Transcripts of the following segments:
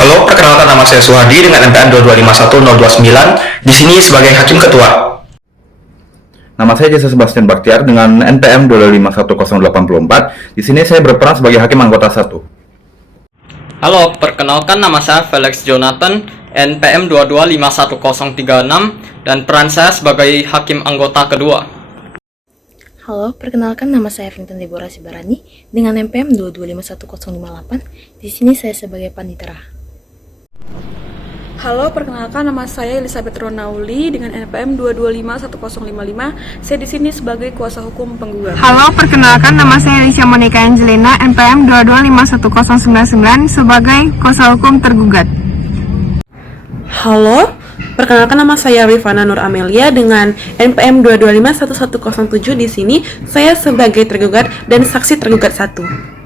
Halo, perkenalkan nama saya Suhadi dengan NPM 2251029. Di sini sebagai Hakim Ketua. Nama saya Jasa Sebastian Baktiar dengan NPM 2511084. Di sini saya berperan sebagai hakim anggota 1. Halo, perkenalkan nama saya Felix Jonathan, NPM 2251036, dan peran saya sebagai hakim anggota kedua. Halo, perkenalkan nama saya Fintan Deborah Sibarani dengan NPM 2251058. Di sini saya sebagai panitera. Halo, perkenalkan nama saya Elizabeth Ronauli dengan NPM 2251055. Saya di sini sebagai kuasa hukum penggugat. Halo, perkenalkan nama saya Alicia Monica Angelina, NPM 2251099 sebagai kuasa hukum tergugat. Halo, perkenalkan nama saya Rifana Nur Amelia dengan NPM 2251107. Di sini saya sebagai tergugat dan saksi tergugat 1.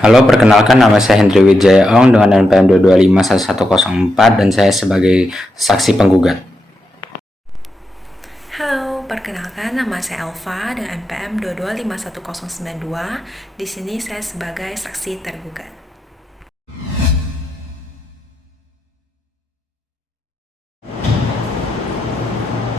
Halo, perkenalkan nama saya Hendri Wijaya Ong dengan NPM 2251104 dan saya sebagai saksi penggugat. Halo, perkenalkan nama saya Elva dengan NPM 2251092. Di sini saya sebagai saksi tergugat.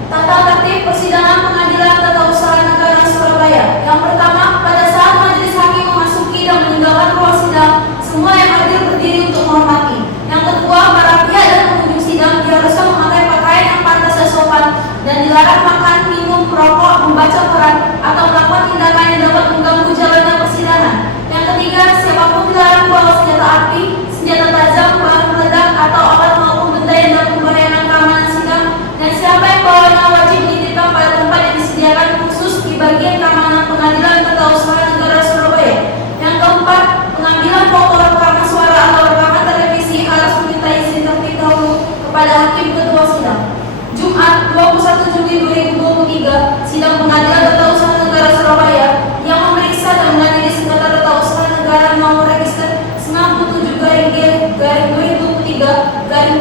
Tata tertib persidangan Pengadilan Tata Usaha Negara Surabaya. Yang pertama, pada saat majelis hakim memasuki dan meninggalkan ruang sidang, semua yang hadir berdiri untuk menghormati. Yang kedua, para pihak dan pengunjung sidang diharuskan memakai pakaian yang pantas dan sopan dan dilarang makan, minum, merokok, membaca koran atau melakukan tindakan yang dapat mengganggu jalannya persidangan. Yang ketiga, siapapun dilarang bawa senjata api, senjata tajam, bahan peledak atau alat maupun benda yang dapat membahayakan keamanan sidang, dan siapa yang bawanya wajib dititipkan pada tempat yang disediakan khusus di bagian keamanan Pengadilan Tata Usaha Negara Surabaya. Yang keempat, pengambilan foto rekaman suara atau rekaman televisi harus meminta izin tertib dahulu kepada hakim ketua sidang. Jumat 21 Juli 2023, sidang Pengadilan Tata Usaha Negara Surabaya yang memeriksa dan mengadili sengketa tata usaha negara nomor register 97-2023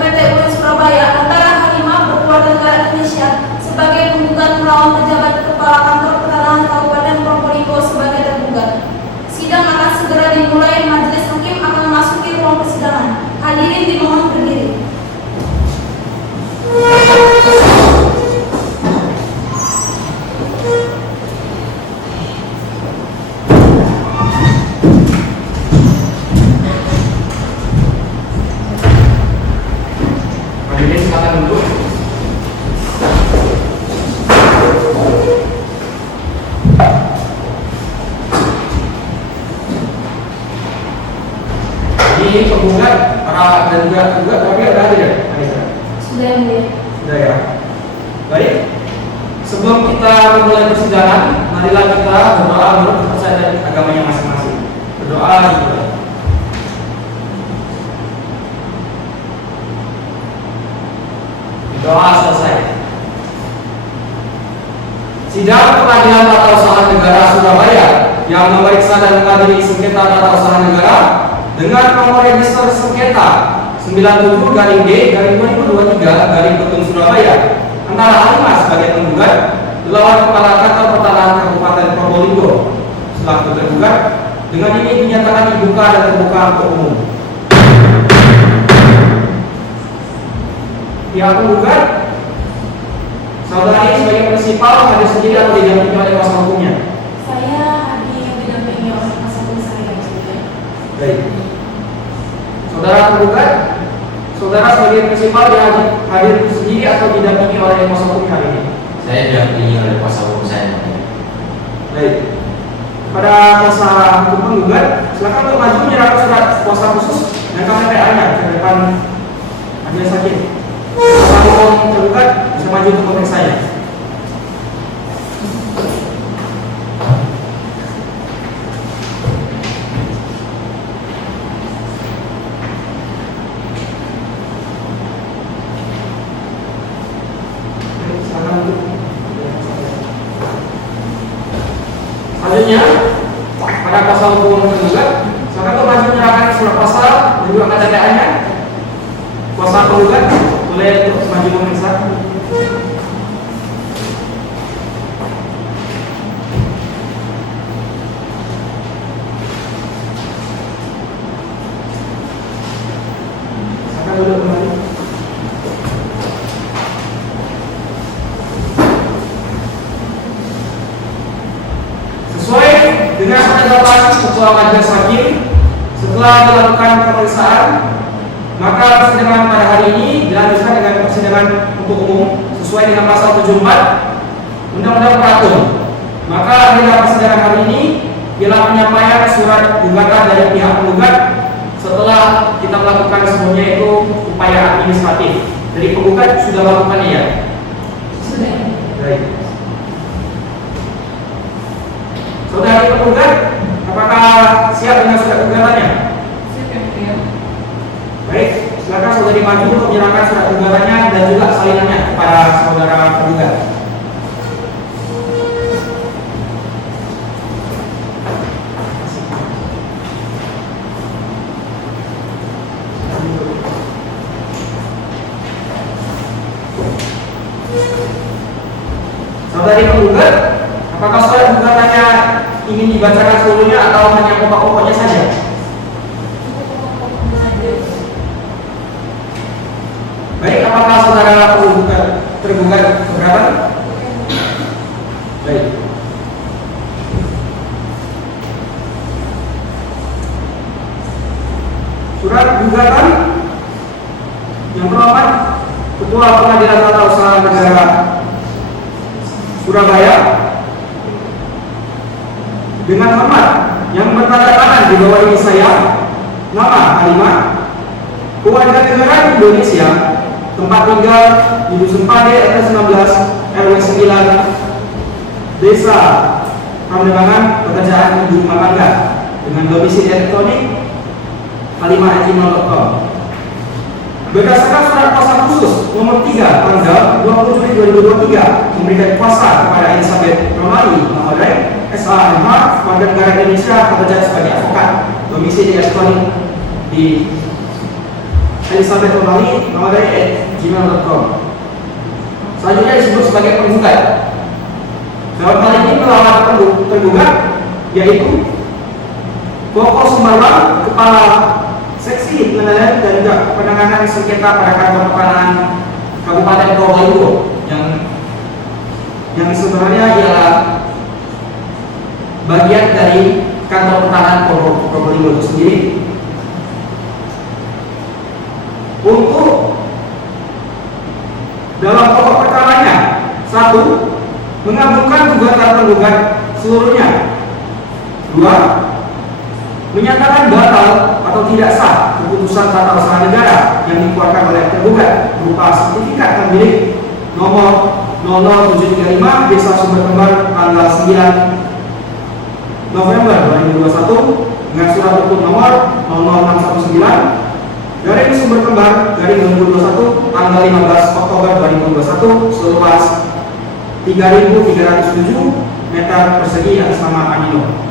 PT UN Surabaya antara Hakimah Berkeluarga Negara Indonesia sebagai penggugat melawan pejabat kepala kantor pertanahan Kabupaten Probolinggo sebagai tergugat. Sidang akan segera dimulai. Majelis hakim akan memasuki ruang persidangan. Hadirin dimohon berdiri. Hadirin silakan duduk. Ini penggugat, para dan juga tergugat, tapi ada aja ya? Sudah yang mulia. Sudah ya. Baik. Sebelum kita memulai persidangan, marilah kita berdoa menurut kepercayaan agamanya masing-masing. Berdoa juga. Doa selesai. Sidang Pengadilan Tata Usaha Negara Surabaya yang memeriksa dan mengadili sengketa tata usaha negara dengan nomor register sengketa 97-G-2023 Surabaya antara Hakimah sebagai penggugat melawan Kepala Kantor Pertanahan Kabupaten Probolinggo selaku tergugat, dengan ini dinyatakan dibuka dan terbuka untuk umum. Pihak penggugat, saudari sebagai prinsipal hadir sendiri atau didampingi oleh kuasa hukumnya? Saya hadir didampingi oleh kuasa hukum saya. Baik. Saudara penggugat, saudara sebagai prinsipal hadir sendiri atau didampingi oleh kuasa hukum hari ini? Saya didampingi oleh kuasa hukum saya. Baik. Pada kuasa hukum penggugat, silakan untuk maju menyerahkan surat kuasa khusus dan KPPA-nya ke depan majelis hakim. Kuasa hukum tergugat bisa maju untuk pemeriksanya. Selanjutnya, pada kuasa hukum tergugat, silakan untuk maju menyerahkan surat pasal dan juga KTPA-nya. Kuasa penggugat Boleh untuk maju memeriksa. Silakan duduk kembali. Sesuai dengan penetapan Ketua Majelis Hakim, setelah dilakukan pemeriksaan, maka persidangan pada hari ini dilanjutkan dengan persidangan untuk umum sesuai dengan pasal 74 Undang-Undang Peratur. Maka agenda persidangan hari ini ialah penyampaian surat gugatan dari pihak penggugat setelah kita melakukan sebelumnya itu upaya administratif. Jadi penggugat sudah melakukannya ya? Sudah. Baik. Saudari penggugat, apakah siap dengan surat gugatannya? Siap. Baik, silakan saudari maju untuk menyerahkan surat gugatannya dan juga salinannya kepada saudara penggugat. Saudari penggugat, apakah surat gugatannya ingin dibacakan seluruhnya atau hanya pokok-pokoknya saja? Baik, apakah saudara tergugat keberatan? Baik. Surat gugatan yang terhormat Ketua Pengadilan Tata Usaha Negara Surabaya dengan hormat yang bertanda tangan di bawah ini saya, nama Halimah, Kewarganegaraan Indonesia, tempat tinggal di Dusun Pade RT 19 RW 9 Desa Pandemangan, pekerjaan ibu rumah tangga dengan domisili elektronik halimah@gmail.com. Berdasarkan surat kuasa khusus nomor 3 tanggal 20 Juli 2023 memberikan kuasa kepada Elizabeth Romali Mahodai SHMH, warga negara Indonesia, bekerja sebagai advokat, domisili elektronik di Elizabeth Romali Mahodai@gmail.com. Selanjutnya disebut sebagai penggugat. Dalam hal ini melawan tergugat yaitu Koko Sumarwan, Kepala Seksi Pengendalian dan juga Penanganan Sengketa pada Kantor Pertanahan Kabupaten Probolinggo yang sebenarnya ialah bagian dari Kantor Pertanahan Probolinggo itu sendiri. Untuk dalam pokok perkaranya, 1. Mengabulkan gugatan penggugat seluruhnya. 2. Menyatakan batal atau tidak sah keputusan tata usaha negara yang dikeluarkan oleh tergugat berupa sertifikat pemilik nomor 00735 Desa Sumber Kembar tanggal 9 November 2021 dengan surat hukum nomor 00619 garing Sumber Kembar garing 2021 tanggal 15 Oktober 2021 seluas 3.307 meter persegi atas nama Anino.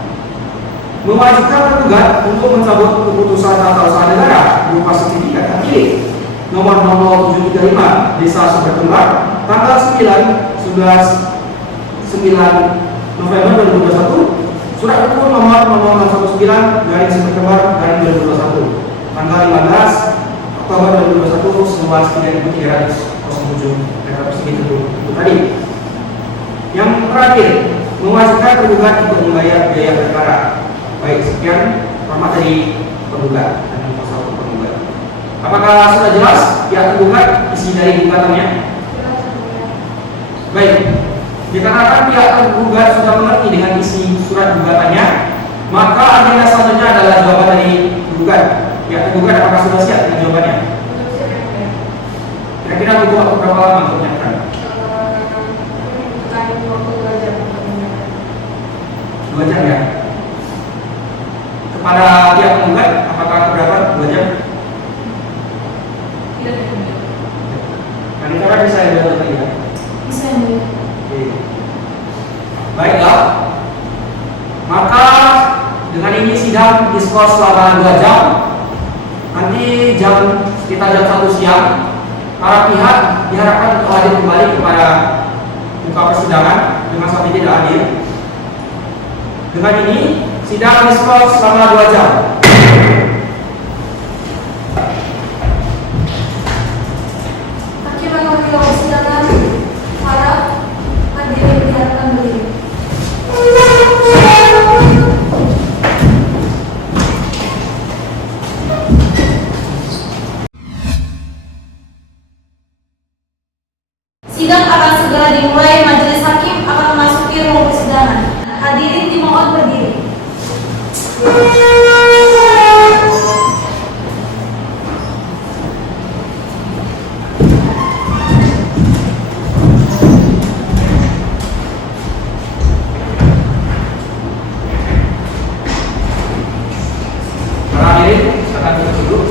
Mewajibkan tergugat untuk mencabut keputusan tata usaha negara berupa sertifikat hak milik nomor 00735 Desa Sumber Kembar tanggal 9 November 2021, surat hukum nomor 00619 garing Sumber Kembar garing 2021 tanggal 15 Oktober 2021 seluas 3.307 meter persegi itu tadi. Yang terakhir, mewajibkan tergugat untuk membayar biaya perkara. Baik, sekian format dari penggugat dan kuasa hukum penggugat. Apakah sudah jelas pihak tergugat isi dari gugatannya? Baik, dikarenakan pihak tergugat sudah mengerti dengan isi surat gugatannya, maka agenda selanjutnya adalah jawaban dari tergugat. Pihak tergugat apakah sudah siap dengan jawabannya? Kira-kira butuh waktu berapa lama untuk menyiapkan? 2 jam ya? Kepada pihak penggugat, apakah keberatan 2 jam? Tidak. Kan cara bisa ya tadi ya? Bisa ya. Oke. Baiklah. Maka dengan ini sidang diskors selama 2 jam. Nanti sekitar jam 1 siang para pihak diharapkan untuk hadir kembali kepada muka persidangan dengan sampai tidak hadir. Dengan ini, sidang diskors selama 2 jam. Hakim akan memulai persidangan. Harap hadirin diharapkan berdiri. Sidang akan segera dimulai. Majelis hakim akan memasuki ruang persidangan. Hadirin dimohon berdiri. Para hadirin, silakan duduk.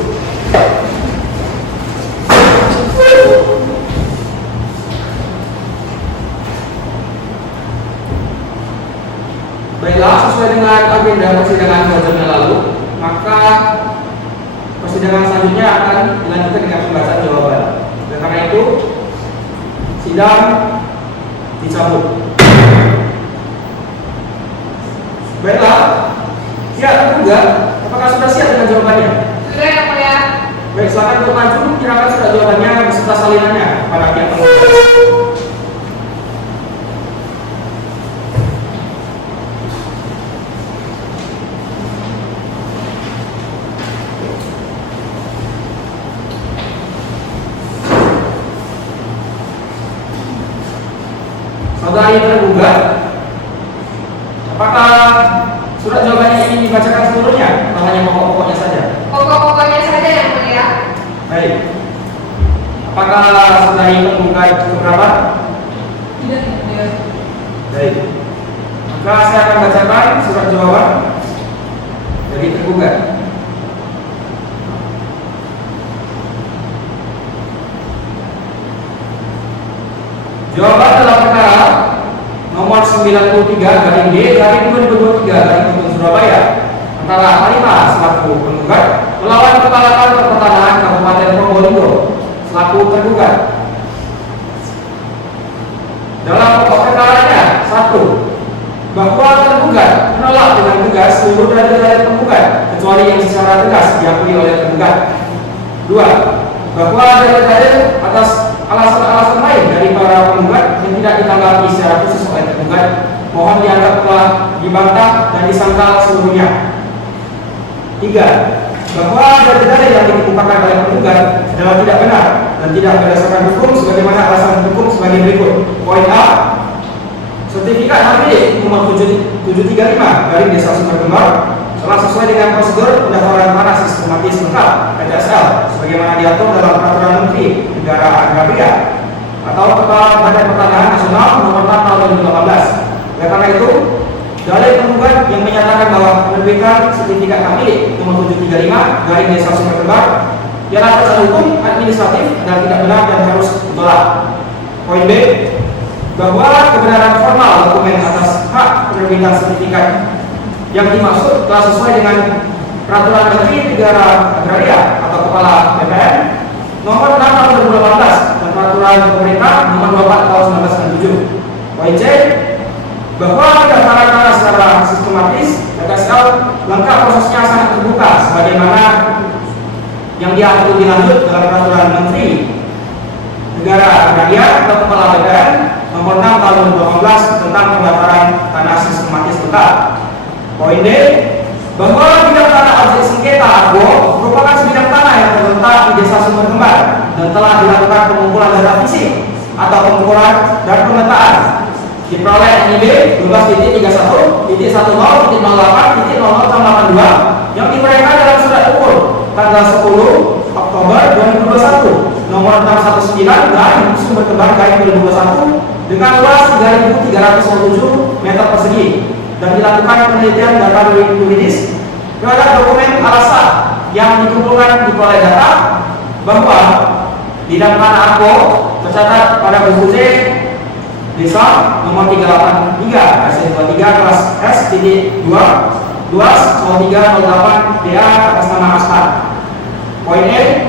Baiklah, sesuai dengan agenda persidangan 2 jam yang lalu, maka persidangan selanjutnya akan dilanjutkan dengan pembacaan jawaban. Dan karena itu, sidang dicabut. Baiklah, siap juga. Apakah sudah siap dengan jawabannya? Sudah ya mulia. Baik, silakan untuk maju, kirakan sudah jawabannya beserta salinannya pada pihak penggugat. Saudari tergugat, apakah surat jawabannya ini dibacakan seluruhnya atau hanya pokok-pokoknya saja? Pokok-pokoknya saja yang mulia. Baik. Apakah saudari tergugat keberatan? Tidak yang mulia. Baik. Maka saya akan bacakan surat jawaban dari tergugat. Jawaban dalam perkara nomor 93/D/2023 Surabaya antara Halimah selaku penggugat melawan Kepala Kantor Pertanahan Kabupaten Probolinggo selaku tergugat. Dalam pokok perkaranya, 1. Bahwa tergugat menolak dengan tegas seluruh dalil-dalil penggugat kecuali yang secara tegas diakui oleh tergugat. 2. Bahwa dalil-dalil atas alasan-alasan lain dari para penggugat yang tidak ditanggapi secara khusus oleh tergugat mohon dianggap telah dibantah dan disangkal seluruhnya. 3. Bahwa dalil-dalil yang dikemukakan oleh penggugat adalah tidak benar dan tidak berdasarkan hukum sebagaimana alasan hukum sebagai berikut. Poin A. Sertifikat HB nomor 735 Sumber Kembar telah sesuai dengan prosedur pendaftaran tanah sistematis lengkap (PTSL) sebagaimana diatur dalam Peraturan Menteri Negara Agraria atau Kepala Badan Pertanahan Nasional Nomor 4 Tahun 2018. Oleh karena itu, dalil penggugat yang menyatakan bahwa penerbitan sertifikat hak milik nomor 735 Sumber Kembar ialah secara hukum administratif dan tidak benar dan harus ditolak. Poin B. Bahwa kebenaran formal dokumen atas hak penerbitan sertifikat yang dimaksud telah sesuai dengan Peraturan Menteri Negara Agraria atau Kepala BPN Nomor 6 Tahun 2018 dan Peraturan Pemerintah Nomor 24 Tahun 1997. Poin C. Bahwa pendaftaran tanah secara sistematis PTSL lengkap prosesnya sangat terbuka sebagaimana yang diatur lebih lanjut dalam Peraturan Menteri Negara Agraria atau Kepala BPN Nomor 6 Tahun 2018 tentang pendaftaran tanah sistematis lengkap. Poin D. Bahwa bidang tanah objek sengketa ARBO merupakan sebidang tanah yang terletak di Desa Sumber Kembar dan telah dilakukan pengumpulan data fisik atau pengukuran dan pemetaan diperoleh NIB 12.10.10.08.0082 yang diperolehkan dalam surat ukur tanggal 10 Oktober 2021 nomor 619 garing Sumber Kembar garing 2021 dengan luas 3.327 meter persegi dan dilakukan penelitian data yuridis terhadap dokumen alasan yang dikumpulkan diperoleh data bahwa bidang tanah ARBO tercatat pada buku C Desa nomor 383 23 kelas S.2 luas 0308 DA atas nama Astar. Poin E.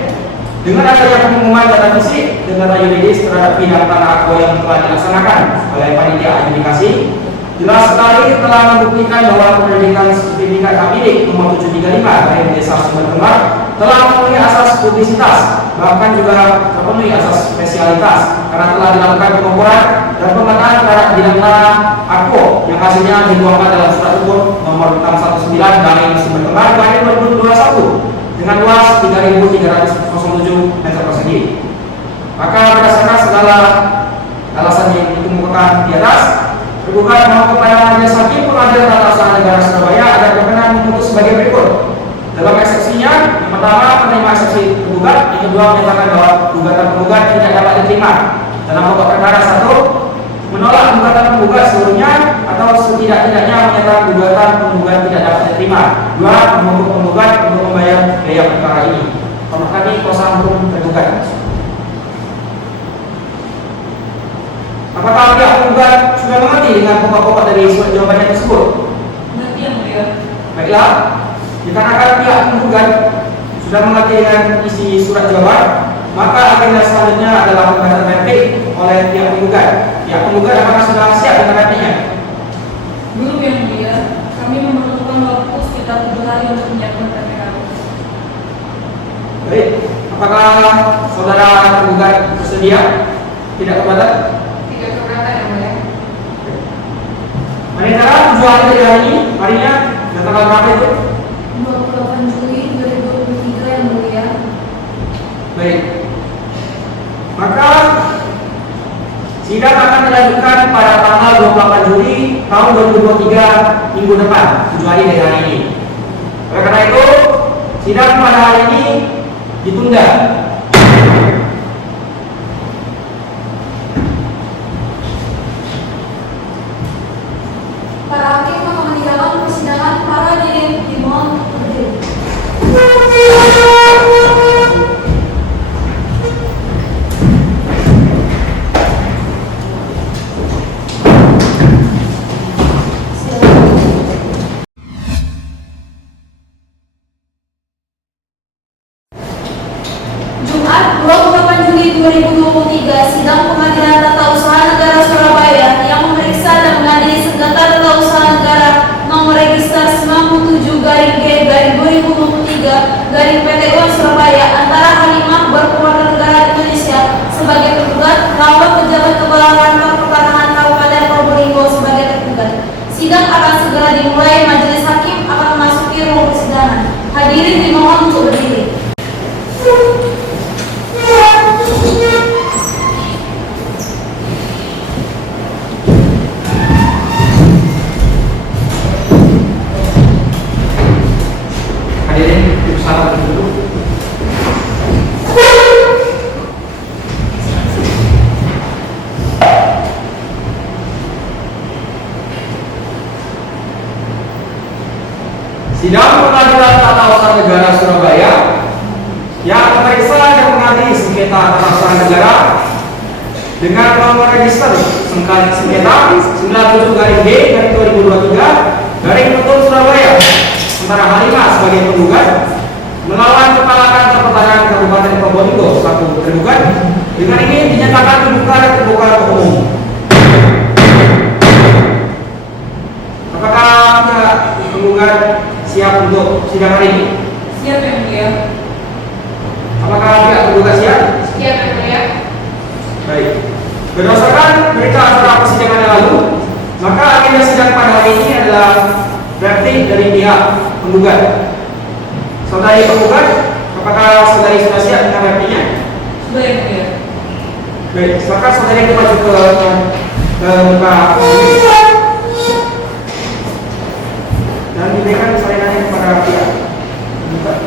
Dengan adanya pengumuman data fisik dengan yuridis terhadap bidang tanah aku yang telah dilaksanakan oleh panitia adjudikasi, jelas sekali telah membuktikan bahwa penerbitan sertifikat hak milik nomor 735 dari Desa Sumber Kembar telah memenuhi asas publisitas, bahkan juga terpenuhi asas spesialitas karena telah dilakukan pengukuran dan pemetaan terhadap bidang tanah aku yang hasilnya dituangkan dalam surat hukum nomor 619 dari Sumber Kembar tahun 2021 dengan luas 3.307 meter persegi. Maka berdasarkan segala alasan yang dikemukakan di atas, tergugat mohon kepada Majelis Hakim Pengadilan Tata Usaha Negara Surabaya agar berkenan memutus sebagai berikut. Dalam eksepsinya, yang pertama menerima eksepsi tergugat, yang kedua menyatakan bahwa gugatan penggugat tidak dapat diterima. Dalam pokok perkara 1, menolak gugatan penggugat seluruhnya atau setidak-tidaknya menyatakan gugatan penggugat tidak dapat diterima. 2, menuntut penggugat untuk membayar biaya perkara ini. Hormat kami kuasa hukum tergugat. Apakah pihak penggugat sudah mengerti dengan pokok-pokok dari surat jawabannya tersebut? Mengerti yang mulia. Baiklah, dikarenakan pihak penggugat sudah mengerti dengan isi surat jawaban, maka agenda selanjutnya adalah pembahasan replik oleh pihak penggugat. Pihak penggugat apakah sudah siap dengan repliknya? Belum yang mulia, kami memerlukan waktu sekitar 7 hari untuk menyiapkan replik kami. Baik, apakah saudara penggugat bersedia? Tidak keberatan? Tidak keberatan yang mulia. Manakala 7 hari dari hari ini, harinya dan tanggal berapa itu? 28 Juli 2023 yang mulia. Baik. Maka sidang akan dilanjutkan pada tanggal 28 Juli tahun 2023 minggu depan, 7 hari dari hari ini. Oleh karena itu, sidang pada hari ini ditunda. Para hakim akan meninggalkan persidangan. Para hadirin dimohon berdiri. Jumat 28 Juli 2023, sidang Pengadilan Tata Usaha Negara Surabaya yang memeriksa dan mengadili sengketa tata usaha negara nomor register 97/G/2023 Surabaya antara Halimah Berkeluarga Negara Indonesia sebagai tergugat lawan pejabat kepala kantor pertanahan Kabupaten Probolinggo sebagai tergugat. Sidang akan segera dimulai. Majelis hakim akan memasuki ruang persidangan. Hadirin dimohon untuk berdiri. Hadirin bersama dulu. Sidang Pengadilan Tata Usaha Negara Surabaya yang memeriksa dan mengadili sengketa tata usaha negara dengan nomor register sengketa 97/G/2023 Surabaya antara Halimah sebagai penggugat melawan kepala kantor pertanahan Kabupaten Probolinggo selaku tergugat. Dengan ini dinyatakan dibuka dan terbuka untuk umum. Apakah pihak penggugat siap untuk sidang hari ini? Siap yang mulia. Apakah pihak penggugat siap? Siap yang mulia. Baik. Berdasarkan berita acara persidangan yang lalu, maka agenda sidang pada hari ini adalah replik dari pihak penggugat. Saudari penggugat, apakah saudari sudah siap dengan repliknya? Sudah yang mulia. Baik, silakan saudari maju ke muka dan diberikan salinannya kepada pihak penggugat.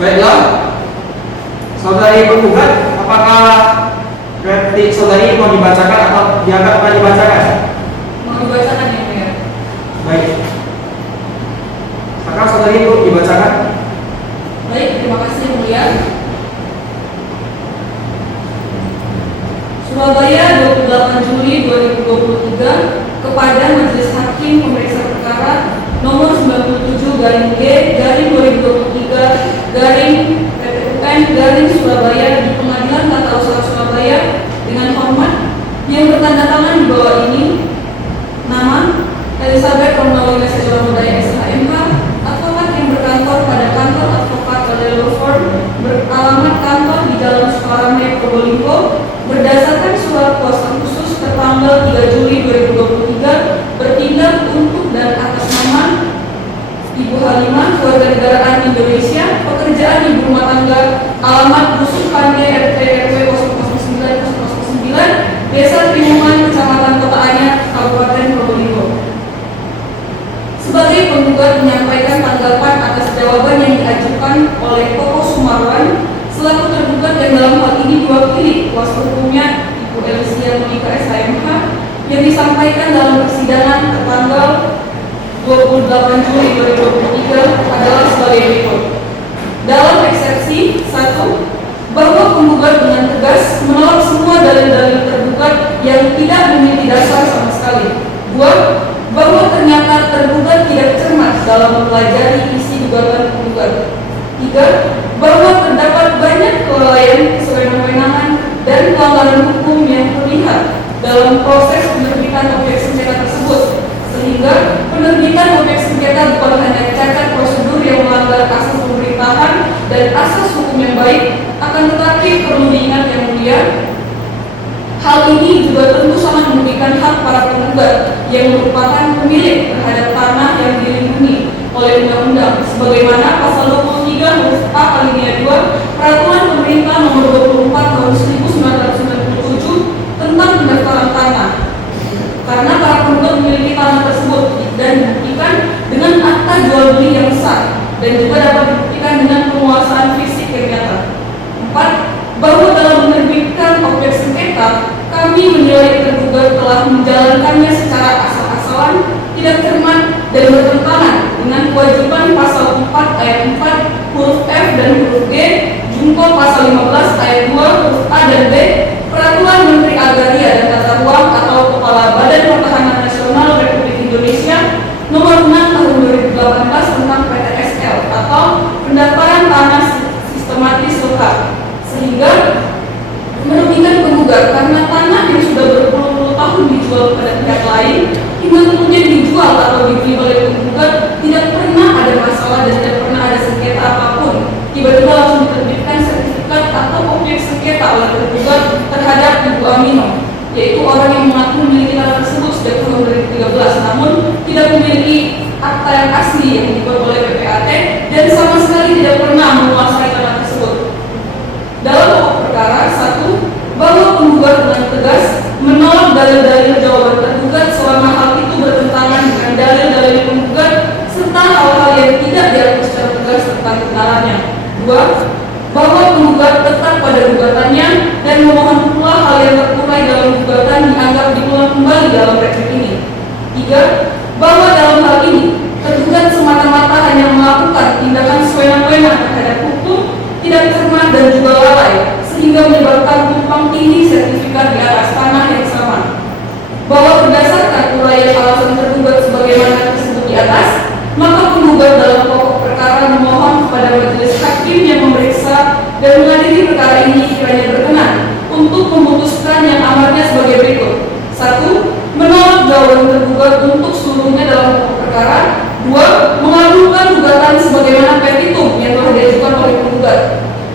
Baiklah, saudari penggugat, apakah replik saudari mau dibacakan atau dianggap pernah dibacakan? Mau dibacakan yang mulia. Baik. Maka saudari itu dibacakan. Baik, terima kasih yang mulia. Surabaya 28 Juli 2023 kepada Majelis Hakim Pemeriksa Perkara nomor 97/G/2023/PTUN/Surabaya di Pengadilan Tata Usaha Surabaya dengan hormat yang bertanda tangan di bawah ini. Nama Elizabeth Ronauli Mudaya SHMH, advokat yang berkantor pada kantor advokat Law Firm, beralamat kantor di Jalan Sukarame, Probolinggo, berdasarkan surat kuasa khusus tertanggal 3 Juli 2023 bertindak untuk dan atas nama Ibu Halimah, Kewarganegaraan Indonesia, pekerjaan ibu rumah tangga, alamat Dusun Pande RT RW 009/009, Desa Trimuman, Kecamatan Kota Anyar, Kabupaten Probolinggo. Sebagai penggugat menyampaikan tanggapan atas jawaban yang diajukan oleh Koko Sumarwan selaku tergugat yang dalam hal ini diwakili kuasa hukumnya Ibu Elisia Monika SHMH yang disampaikan dalam persidangan tertanggal 28 Juli 2023 adalah sebagai berikut. Dalam eksepsi 1, bahwa penggugat dengan tegas menolak semua dalil-dalil tergugat yang tidak memiliki dasar sama sekali. 2, bahwa ternyata tergugat tidak cermat dalam mempelajari isi gugatan penggugat. 3, bahwa terdapat banyak kelalaian, kesewenang-wenangan, dan pelanggaran hukum yang terlihat dalam proses penerbitan objek sengketa tersebut, sehingga penerbitan objek sengketa bukan hanya cacat prosedur yang melanggar asas pemerintahan dan asas hukum yang baik, akan tetapi perlu diingat yang mulia, hal ini juga tentu sangat merugikan hak para penggugat yang merupakan pemilik terhadap tanah yang dilindungi oleh undang-undang sebagaimana pasal 23 huruf A alinea 2 Peraturan Pemerintah Nomor 24 Tahun 1997 tentang pendaftaran tanah. Karena para penggugat memiliki tanah tersebut dan dibuktikan dengan akta jual beli yang sah dan juga dapat dibuktikan dengan penguasaan fisik yang nyata. 4, bahwa dalam menerbitkan objek sengketa, kami menilai tergugat telah menjalankannya secara asal-asalan, tidak cermat dan bertentangan dengan kewajiban pasal 4 ayat 4 huruf F dan huruf G, jungto pasal 15 ayat 2 huruf A dan B, Peraturan Menteri Agraria dan Tata Ruang atau Kepala Badan Pertahanan Nasional Republik Indonesia Nomor 6 Tahun 2018 tentang PTSL atau Pendaftaran Tanah Sistematis Lengkap, sehingga merugikan penggugat karena tanah yang sudah berpuluh-puluh tahun dijual kepada pihak lain hingga kemudian dijual atau dibeli oleh penggugat tidak pernah ada masalah dan tidak pernah ada sengketa apapun. Tiba-tiba langsung diterbitkan sertifikat atau objek sengketa oleh tergugat terhadap Ibu Amino, yaitu orang yang mengaku memiliki tanah tersebut sejak tahun 2013, namun tidak memiliki akta yang asli yang dibuat oleh PPAT dan sama sekali tidak pernah menguasai tanah tersebut. Dalam pokok perkara 1, bahwa penggugat dengan tegas menolak dalil-dalil jawaban tergugat selama hal itu bertentangan dengan dalil-dalil penggugat serta hal-hal yang tidak diatur secara tegas tentang kebenarannya. 2, bahwa penggugat tetap pada gugatannya dan memohon pula hal yang terurai dalam gugatan dianggap diulang kembali dalam replik ini. 3, bahwa dalam hal ini tergugat semata-mata hanya melakukan tindakan sewenang-wenang terhadap hukum, tidak cermat dan juga lalai, sehingga menyebabkan tumpang tindih sertifikat di atas tanah yang sama. Bahwa berdasarkan uraian alasan tergugat sebagaimana tersebut di atas, maka penggugat dalam pokok perkara memohon kepada majelis hakim yang memeriksa dan mengadili perkara ini kiranya berkenan untuk memutuskan yang amarnya sebagai berikut. 1, menolak jawaban tergugat untuk seluruhnya dalam pokok perkara. 2, mengabulkan gugatan sebagaimana petitum yang telah diajukan oleh penggugat.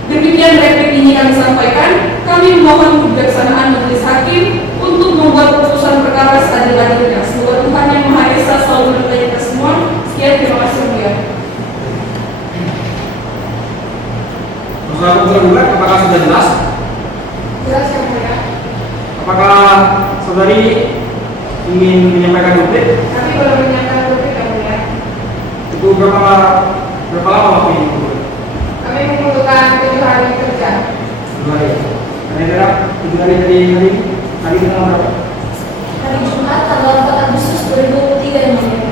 Demikian replik ini kami sampaikan. Kami memohon kebijaksanaan majelis hakim untuk membuat keputusan perkara seadil-adilnya. Semoga Tuhan Yang Maha Esa selalu menyertai kita semua. Sekian, terima kasih mulia. Masalah tergugat, apakah sudah jelas? Jelas yang mulia. Apakah saudari ingin menyampaikan duplik? Kami baru menyampaikan duplik yang mulia. Itu berapa lama waktu ini? Kami membutuhkan 7 hari kerja. 7 hari. Kira-kira 7 hari dari hari ini? Hari tanggal berapa? Hari Jumat tanggal 4 Agustus 2023 yang mulia.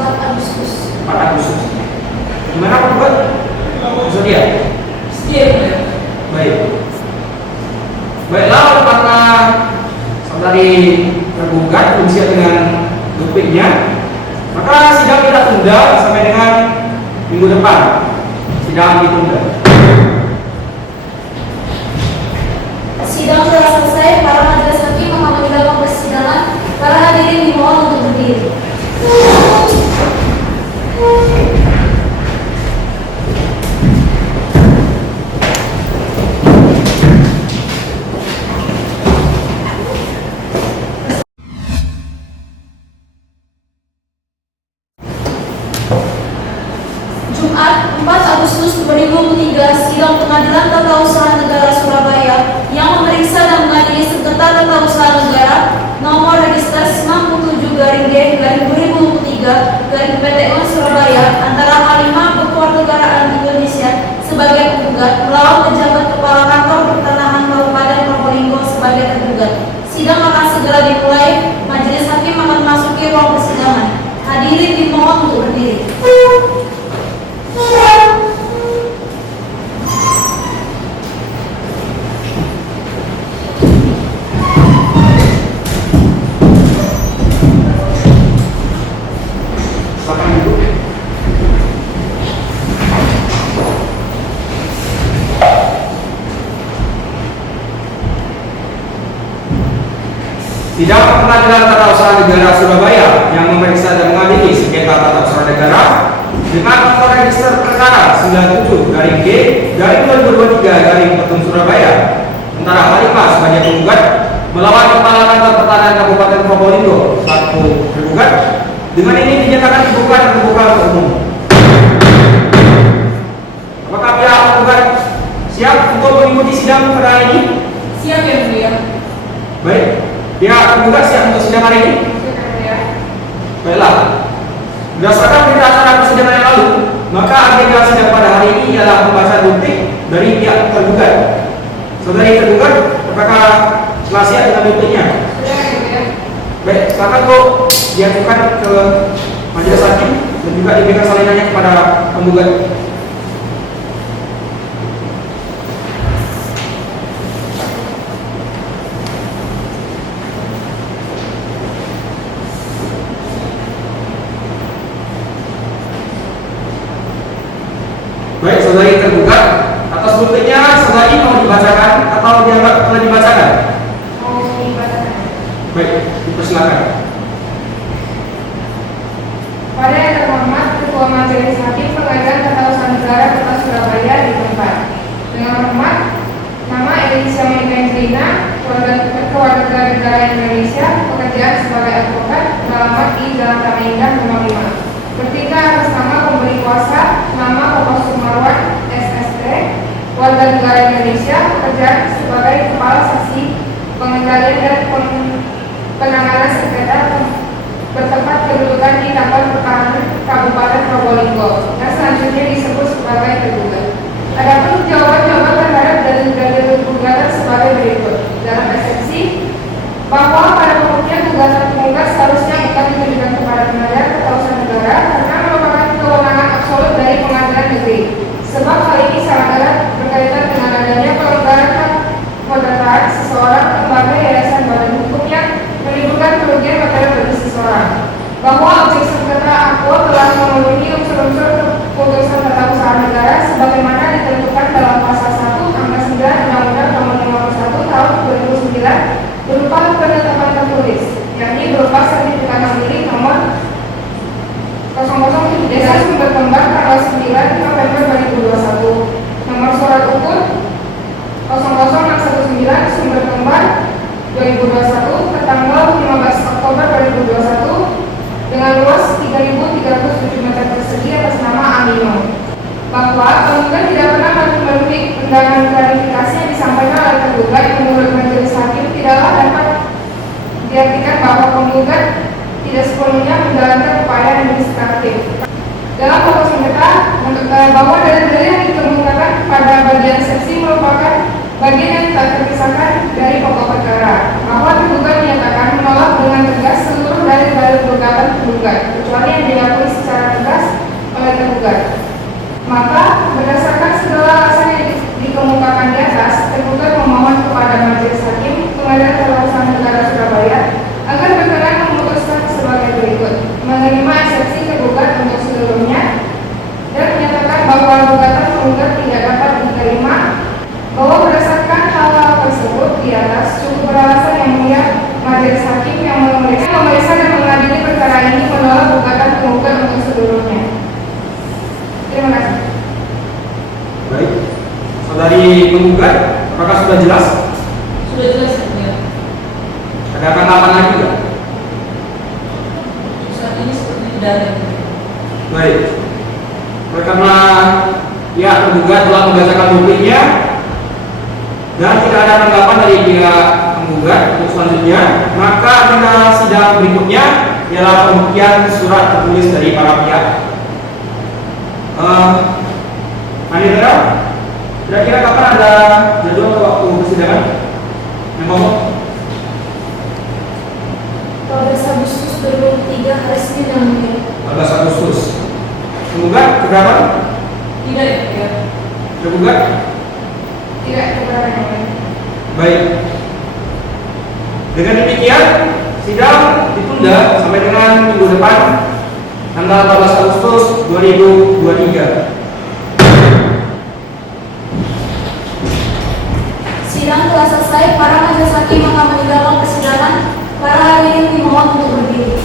4 Agustus. 4 Agustus. Gimana Pak Buat? Sedia? Sedia ya. Baik. Baiklah. siap dengan dupliknya, maka sidang kita tunda sampai dengan minggu depan. Sidang ditunda. Sidang telah selesai. Para majelis hakim akan meninggalkan persidangan. Para hadirin dimohon untuk berdiri. Jumat 4 Agustus 2023, sidang Pengadilan Tata Usaha Negara Surabaya yang memeriksa dan mengadili sengketa tata usaha negara nomor register 97-G/2023 Surabaya antara Halimah Kewarganegaraan Indonesia sebagai penggugat melawan pejabat kepala kantor pertanahan Kabupaten Probolinggo sebagai tergugat. Sidang akan segera dimulai. Majelis hakim akan memasuki ruang persidangan. Hadirin dimohon untuk berdiri. Sidang Pengadilan Tata Usaha Negara Surabaya yang memeriksa dan mengadili sengketa tata usaha negara dengan nomor register perkara 97-G/2023 Surabaya antara Halimah sebagai penggugat melawan kepala kantor pertanahan Kabupaten Probolinggo selaku tergugat. Dengan ini dinyatakan dibuka dan terbuka untuk umum. Apakah pihak penggugat siap untuk mengikuti sidang pada hari ini? Siap ya mulia. Baik. Pihak penggugat siap untuk sidang hari ini? Baiklah. Berdasarkan berita acara persidangan yang lalu, maka agenda sidang pada hari ini ialah pembacaan bukti dari pihak tergugat. Saudari tergugat, apakah telah siap dengan buktinya? Baik, silakan kok diajukan ke majelis hakim dan juga diberikan salinannya kepada penggugat. Baik, saudari tergugat, atas buktinya saudari mau dibacakan atau dianggap telah dibacakan? Mau dibacakan. Baik, dipersilakan. Pada yang terhormat Ketua Majelis Hakim Pengadilan Tata Usaha Negara Kota Surabaya di tempat. Dengan hormat, nama Elisa Monika Angelina, Kewarganegaraan Indonesia, pekerjaan sebagai advokat, alamat di Jalan Taman Indah nomor 5. Bertiga atas nama pemberi kuasa, nama Koko Sumarwan, SST, warga negara Indonesia, pekerjaan sebagai kepala saksi pengendalian dan penanganan sengketa bertempat kedudukan di kantor pertahanan Kabupaten Probolinggo dan selanjutnya disebut sebagai tergugat. Adapun jawaban-jawaban terhadap dalil-dalil gugatan sebagai berikut. Dalam eksepsi bahwa pada pokoknya gugatan penggugat seharusnya bukan ditujukan kepada pengadilan tata usaha negara karena merupakan kewenangan absolut dari pengadilan negeri. Sebab hal ini sangat erat berkaitan dengan adanya pelanggaran kedaulatan seseorang, lembaga, yayasan, badan hukum yang menimbulkan kerugian material bagi seseorang. Bahwa objek sengketa aku telah memenuhi unsur-unsur keputusan tata usaha negara sebagaimana ditentukan dalam pasal 1 angka 9 Undang-Undang Nomor 51 Tahun 2009 berupa penetapan tertulis, yakni berupa sertifikat mandiri nomor 007 Desa Sumber Kembang tanggal 9 November 2021, nomor surat ukur 00619 Sumber Kembang 2021 tertanggal 15 Oktober 2021 dengan luas 3.307 meter persegi atas nama Amino. Bahwa penggugat tidak pernah memenuhi undangan klarifikasi yang disampaikan oleh tergugat menurut majelis hakim tidaklah dapat diartikan bahwa penggugat tidak sepenuhnya menjalankan upaya administratif. Dalam pokok sengketa bahwa dalil-dalil yang dikemukakan pada bagian eksepsi merupakan bagian yang tak terpisahkan dari pokok perkara. Bahwa tergugat menyatakan menolak dengan tegas seluruh dalil-dalil gugatan tergugat kecuali yang diakui secara tegas oleh tergugat. Maka berdasarkan segala alasan yang dikemukakan di atas, tergugat memohon kepada majelis hakim Pengadilan Tata Usaha Negara Surabaya agar berkenan memutus majelis hakim yang memeriksa dan mengadili perkara ini menolak gugatan penggugat untuk seluruhnya. Terima kasih. Baik, saudari penggugat, apakah sudah jelas? Sudah jelas ya, Mulia. Ada tanggapan lagi nggak? Saat ini seperti tidak ada. Baik, karena ya penggugat telah membacakan buktinya dan tidak ada tanggapan dari pihak penggugat untuk selanjutnya, maka agenda sidang berikutnya ialah pembuktian surat tertulis dari para pihak. Manira, kira-kira kapan ada jadwal atau waktu persidangan? Yang ngomong? 14 Agustus 2023 hari Senin yang mulia. 14 Agustus. Penggugat keberatan? Tidak ya, Mulia. Tergugat? Tidak keberatan yang mulia. Baik. Dengan demikian, sidang ditunda sampai dengan minggu depan, tanggal 14 Agustus 2023. Sidang telah selesai. Para majelis hakim akan meninggalkan persidangan. Para hadirin dimohon untuk berdiri.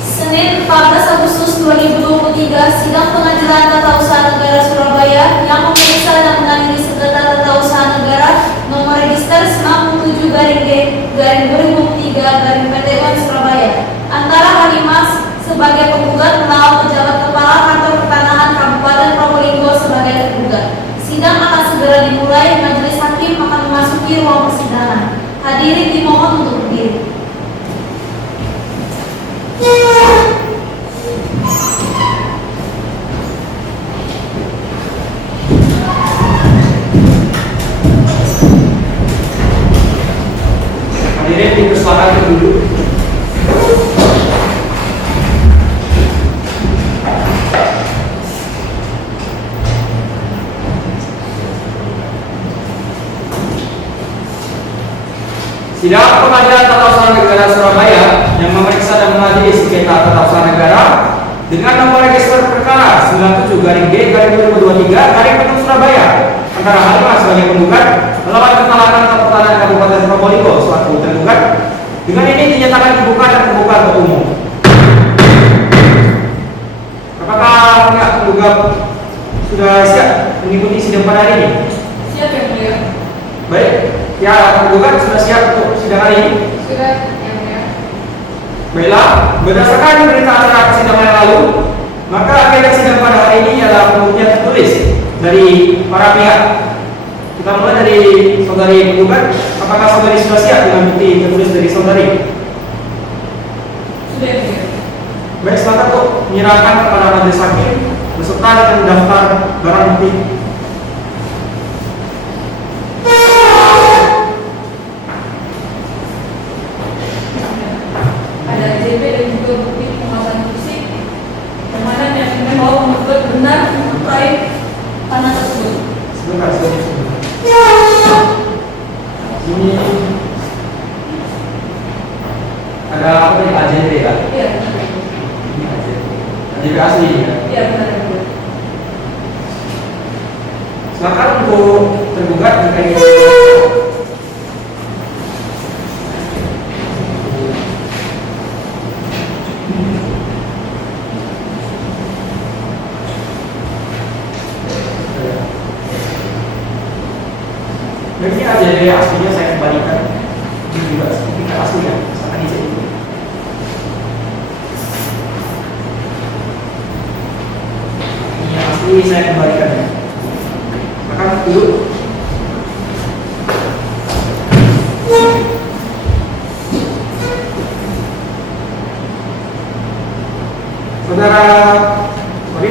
Senin 14 Agustus 2023, sidang pengadilan tata usaha negara Surabaya yang memeriksa dan mengadili sengketa tata usaha negara nomor register 97-G/2003 Surabaya antara Halimas sebagai penggugat melawan pejabat kepala kantor pertanahan Kabupaten Probolinggo sebagai tergugat. Sidang akan segera dimulai. Majelis hakim akan memasuki ruang persidangan. Hadirin dimohon untuk berdiri. Hadirin dipersilakan duduk. Sidang Pengadilan Tata Usaha Negara Surabaya yang memeriksa dan mengadili sengketa tata usaha negara dengan nomor register perkara 97-G/2023 Surabaya antara Halimas sebagai penggugat melawan kepala kantor pertanahan Kabupaten Probolinggo selaku tergugat. Dengan ini dinyatakan dibuka dan terbuka untuk umum. Apakah pihak penggugat sudah siap mengikuti sidang pada hari ini? Siap ya, Mulia. Baik, pihak penggugat sudah siap untuk sidang hari ini? Sudah yang mulia. Baiklah, berdasarkan berita acara persidangan yang lalu, maka agenda sidang pada hari ini adalah pembuktian tertulis dari para pihak. Kita mulai dari saudari penggugat. Apakah saudari sudah siap dengan bukti tertulis dari saudari? Sudah ya, Mulia. Baik, silakan untuk menyerahkan kepada majelis hakim beserta dengan daftar barang bukti. Ada JP dan juga bukti penguasaan fisik yang mana meyakinkan bahwa penggugat benar meraih tanah tersebut. Sebentar. Ini ada apa tadi? AJP ya? Iya, Ini AJP asli ya? iya benar ya, Mulia. Silakan untuk tergugat jika ingin. Dan ini AJD aslinya saya kembalikan. Ini juga sertifikat aslinya, misalkan izin itu. Ini asli saya kembalikan ya. Akan duduk.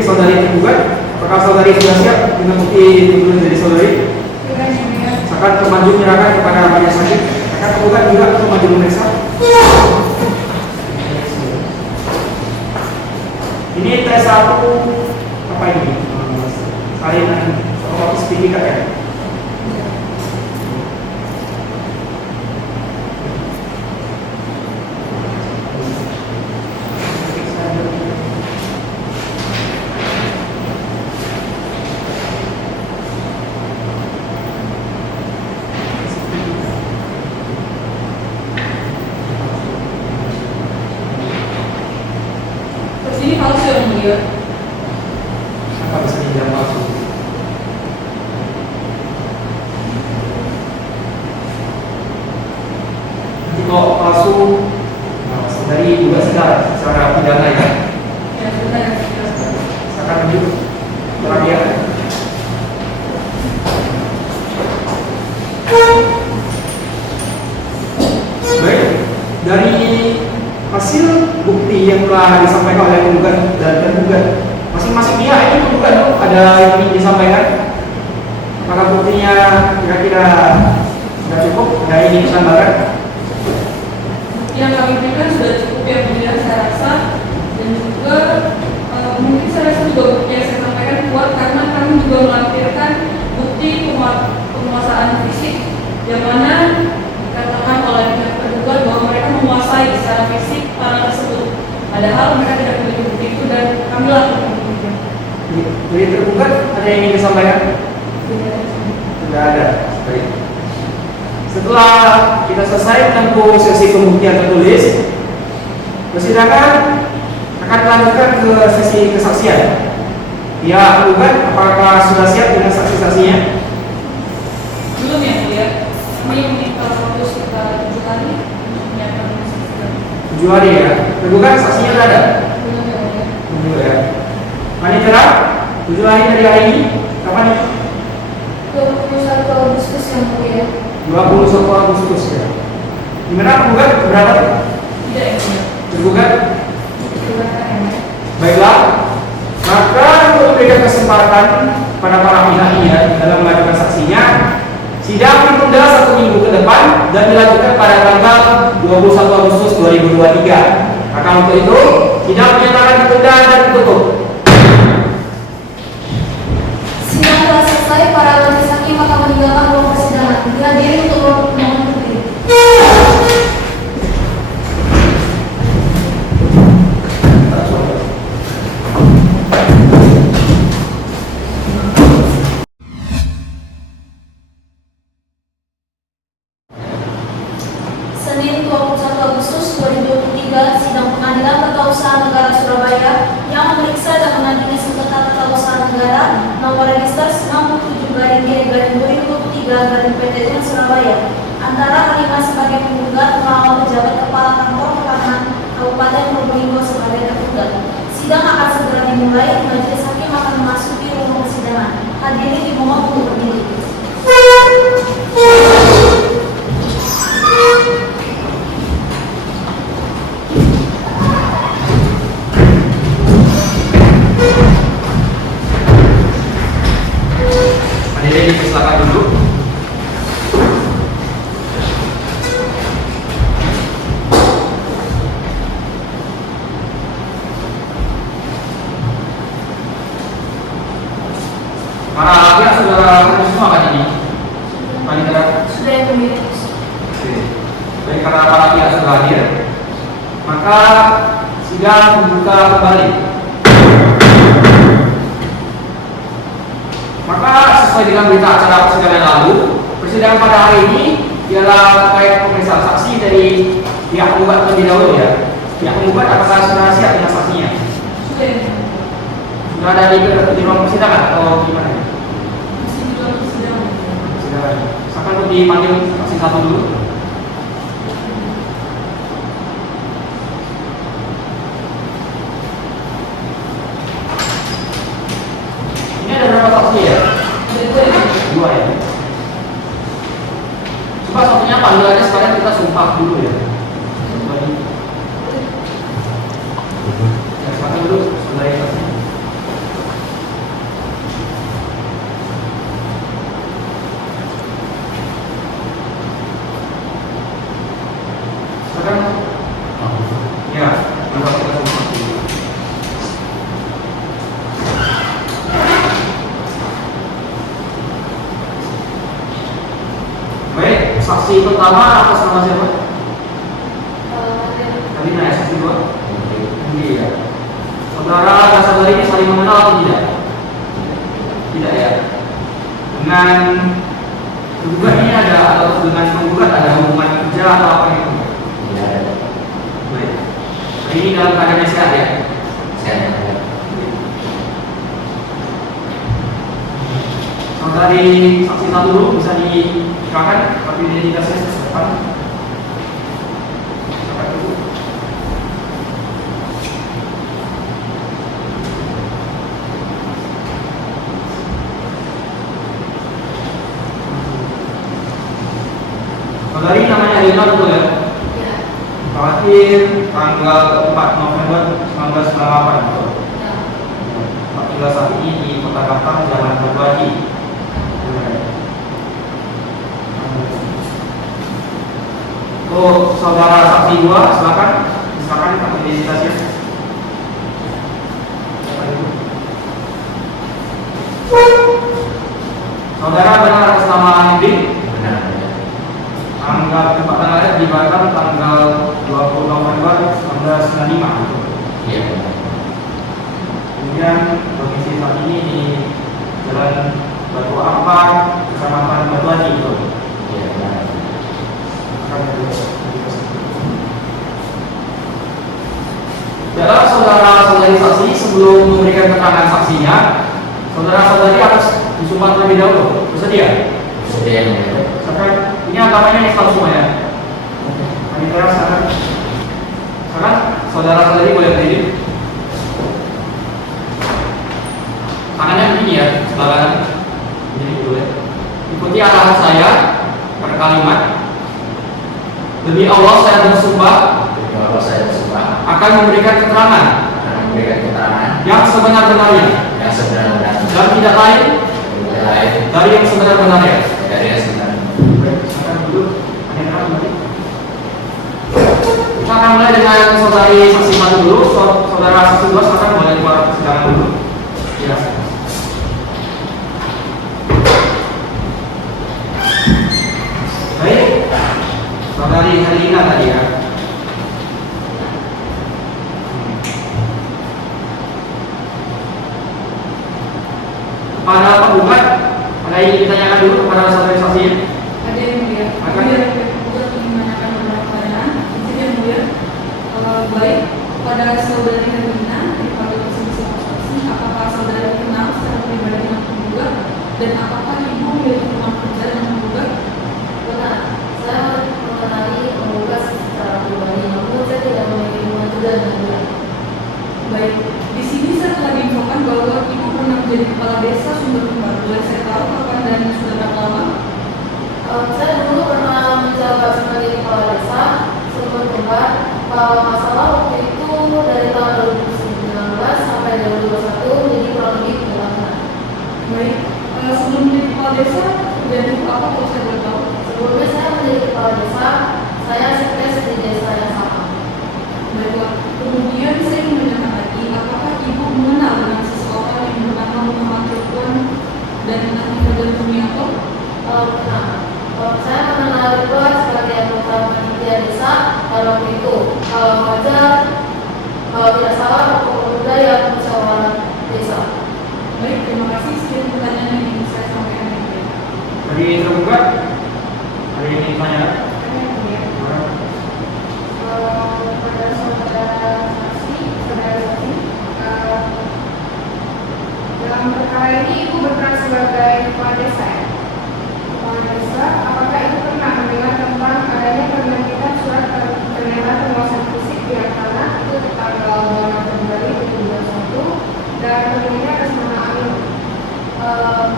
Saudari tergugat, apakah saudari sudah siap dengan bukti tuduhan dari saudari? Sudah yang mulia. Akan maju menyerahkan kepada majelis hakim. Akan tergugat juga untuk maju memeriksa. Ini tes 1 apa ini? Salinan fotokopi sertifikat ya? masing-masing pihak ini penggugat ada yang ingin disampaikan? Apakah buktinya kira-kira sudah cukup? Ada yang ingin disampaikan? Yang kami berikan sudah cukup ya mulia saya rasa, dan juga mungkin saya rasa juga bukti yang saya sampaikan kuat karena kami juga melampirkan bukti penguasaan fisik yang mana dikatakan oleh pihak tergugat bahwa mereka menguasai secara fisik tanah tersebut, padahal mereka tidak memiliki bukti itu dan kami lakukan bukti. Jadi tergugat ada yang ingin disampaikan? Tidak ada. Baik. Setelah kita selesai menempuh sesi pembuktian tertulis, persidangan akan dilanjutkan ke sesi kesaksian. Ya, tergugat, apakah sudah siap dengan saksi-saksinya? Belum ya mulia, kami meminta waktu sekitar 7 hari untuk menyiapkan saksi. 7 hari ya. Tergugat saksinya sudah ada? Belum ya mulia. Belum ya. Panitera, 7 hari dari hari ini, kapan itu? 21 Agustus yang mulia. 21 Agustus ya. Gimana penggugat berapa? Tidak ya mulia. Tergugat? Baiklah, maka untuk memberikan kesempatan pada para pihak ini ya, dalam mengajukan saksinya, sidang ditunda 1 minggu ke depan dan dilanjutkan pada tanggal 21 Agustus 2023. Maka untuk itu, sidang menyatakan ditunda dan ditutup. Sidang telah selesai, para majelis hakim akan meninggalkan ruang persidangan. Dihadiri untuk mohon berdiri. Senin 21 Agustus 2023, sidang pengadilan tata usaha negara Surabaya yang memeriksa dan mengadili sengketa tata usaha negara nomor register 97/G/2023/PT Surabaya antara Halimah sebagai penggugat melawan pejabat kepala kantor pertahanan Kabupaten Probolinggo sebagai tergugat. Sidang akan segera dimulai. Majelis hakim akan memasuki ruang persidangan. Hadirin dimohon untuk berdiri. Hadirin silakan duduk. Para pihak sudah hadir semua kan ini? Panitera? Sudah yang mulia. Baik, karena para pihak sudah hadir, maka sidang dibuka kembali. Maka sesuai dengan berita acara persidangan yang lalu, persidangan pada hari ini ialah terkait pemeriksaan saksi dari pihak penggugat terlebih dahulu ya. Pihak penggugat apakah sudah siap dengan saksinya? Sudah ya. Sudah ada di ruang persidangan atau gimana? Masih di dalam persidangan. Persidangan. Silakan untuk dipanggil saksi satu dulu. Ini ada berapa saksi ya? Dua ya. Coba satunya panggil aja sekalian kita sumpah dulu ya. Ya, silakan dulu saudara saksi. Silakan. Ya, coba kita sumpah dulu. Baik, saksi pertama atas nama siapa? Kalina ya, saksi dua? Iya. Saudara dan saudari ini saling mengenal atau tidak? Tidak ya. Dengan tergugat ini ada atau dengan penggugat ada hubungan kerja atau apa gitu? Tidak ada. Baik. Hari ini dalam keadaan yang sehat ya? Sehat. Saudari saksi satu dulu bisa dikatakan tapi identitasnya depan. Silakan dulu. Saudari namanya Alina betul ya? Ya. Lahir tanggal 4 November 1998 betul? Ya. hingga saat ini di Kota Batam, Jalan Batu Haji. Untuk saudara saksi 2, silakan identitasnya. Saudara benar atas nama Hendrik? Benar. Tanggal tempat tanggal di Batam tanggal 20 November 1995. Iya benar. Kemudian domisili saat ini di Jalan Batu Ampar, Kecamatan Batu Haji. Iya benar. Dalam saudara-saudari saksi sebelum memberikan keterangan saksinya, saudara-saudari harus disumpah terlebih dahulu. Bersedia? Bersedia ya. Sekarang ini agamanya Islam semua ya. Panitera sekarang saudara-saudari boleh berdiri. Tangannya begini ya, sebelah kanan. Jadi boleh. Ikuti arahan saya pada kalimat. Demi Allah saya bersumpah akan memberikan keterangan yang sebenar-benarnya dan tidak lain dari yang sebenar-benarnya. Kita akan mulai dengan saudari saksi 1 dulu. Saudara saksi 2 silakan boleh keluar persidangan dulu. Ya. Baik, saudari Helena tadi ya. Kepada penggugat, ada yang ditanyakan dulu kepada saudari saksinya? Ada yang mulia. Yang penggugat ingin menanyakan beberapa pertanyaan. Izin yang mulia. Baik, pada saudari Hermina daripada saksi, apakah saudari kenal secara pribadi dengan penggugat dan apakah ibu memiliki teman kerja dengan penggugat? Benar, saya mengenali penggugat secara pribadi, namun saya tidak memiliki hubungan kerja dengan dia. Baik, di sini saya telah diinfokan bahwa ibu pernah menjadi kepala desa Sumber Kembar. Boleh saya tahu kapan dan sudah berapa lama? Saya dulu pernah menjabat sebagai kepala desa Sumber Kembar. Kalau masalah waktu itu dari tahun 2019 sampai 2021, jadi kurang lebih 3 tahun. Baik, sebelum menjadi kepala desa, jadi apa kalau saya boleh tahu? Sebelumnya saya menjadi kepala desa, saya sukses di desa yang sama. Baiklah, kemudian saya ingin menanyakan lagi, apakah ibu mengenal dengan seseorang yang bernama Muhammad Ridwan dan Nabi Fajar Tumiato? Benar. Saya mengenal Ridwan sebagai anggota panitia desa pada waktu itu. Kalau tidak salah, pemuda yang musyawarah desa. Baik, terima kasih. Sekian pertanyaan yang ingin saya sampaikan. Dari tergugat, ada yang ingin tanya? Pada saudara saksi, dalam perkara ini ibu berperan sebagai kepala desa ya? Kepala desa, apakah ibu pernah mendengar tentang adanya penerbitan surat pernyataan penguasaan fisik pihak tanah itu tanggal 2 Februari 2021 dan penulisnya atas nama Amin?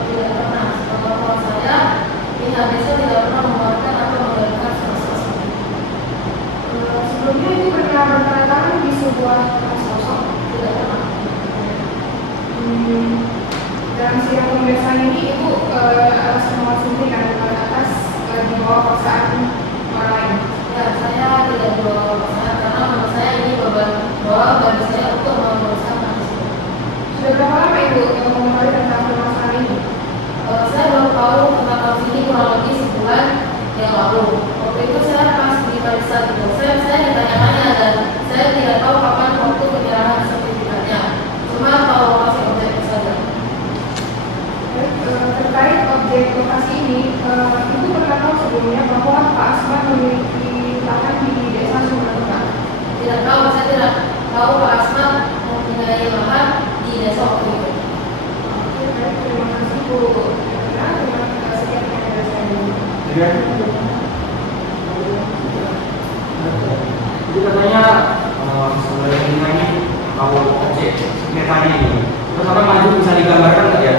Tidak pernah. Kalau saya, pihak desa tidak pernah mengeluarkan atau mengeluarkan surat seperti itu. Sebelumnya ibu pernah bertanda tangan di sebuah kertas kosong? Tidak pernah. Dalam sidang pemeriksaan ini ibu atas nama sendiri kan bukan atas di bawah paksaan orang lain. Ya, saya tidak bawa paksaan karena menurut saya ini bawa bagi saya untuk memeriksa manusia. Sudah berapa lama ibu mengetahui tentang permasalahan ini? Saya baru tahu tentang kasus ini kurang lebih sebulan yang lalu. Waktu itu saya pas diperiksa gitu. Saya ditanyakannya dan saya tidak tahu kapan waktu penyerahan sertifikatnya. Cuma tahu lokasi objek saja. Terkait objek lokasi ini, ibu pernah tahu sebelumnya bahwa Pak Asman memiliki lahan di desa Sumber Kembar? Tidak tahu, saya tidak tahu Pak Asman mempunyai lahan di desa waktu itu. Oke, baik, terima kasih Bu. Terima kasih sekian dari saya dulu. Jadi katanya saudara Helena ini tahu objek sengketanya ini. Terus apa maju bisa digambarkan nggak ya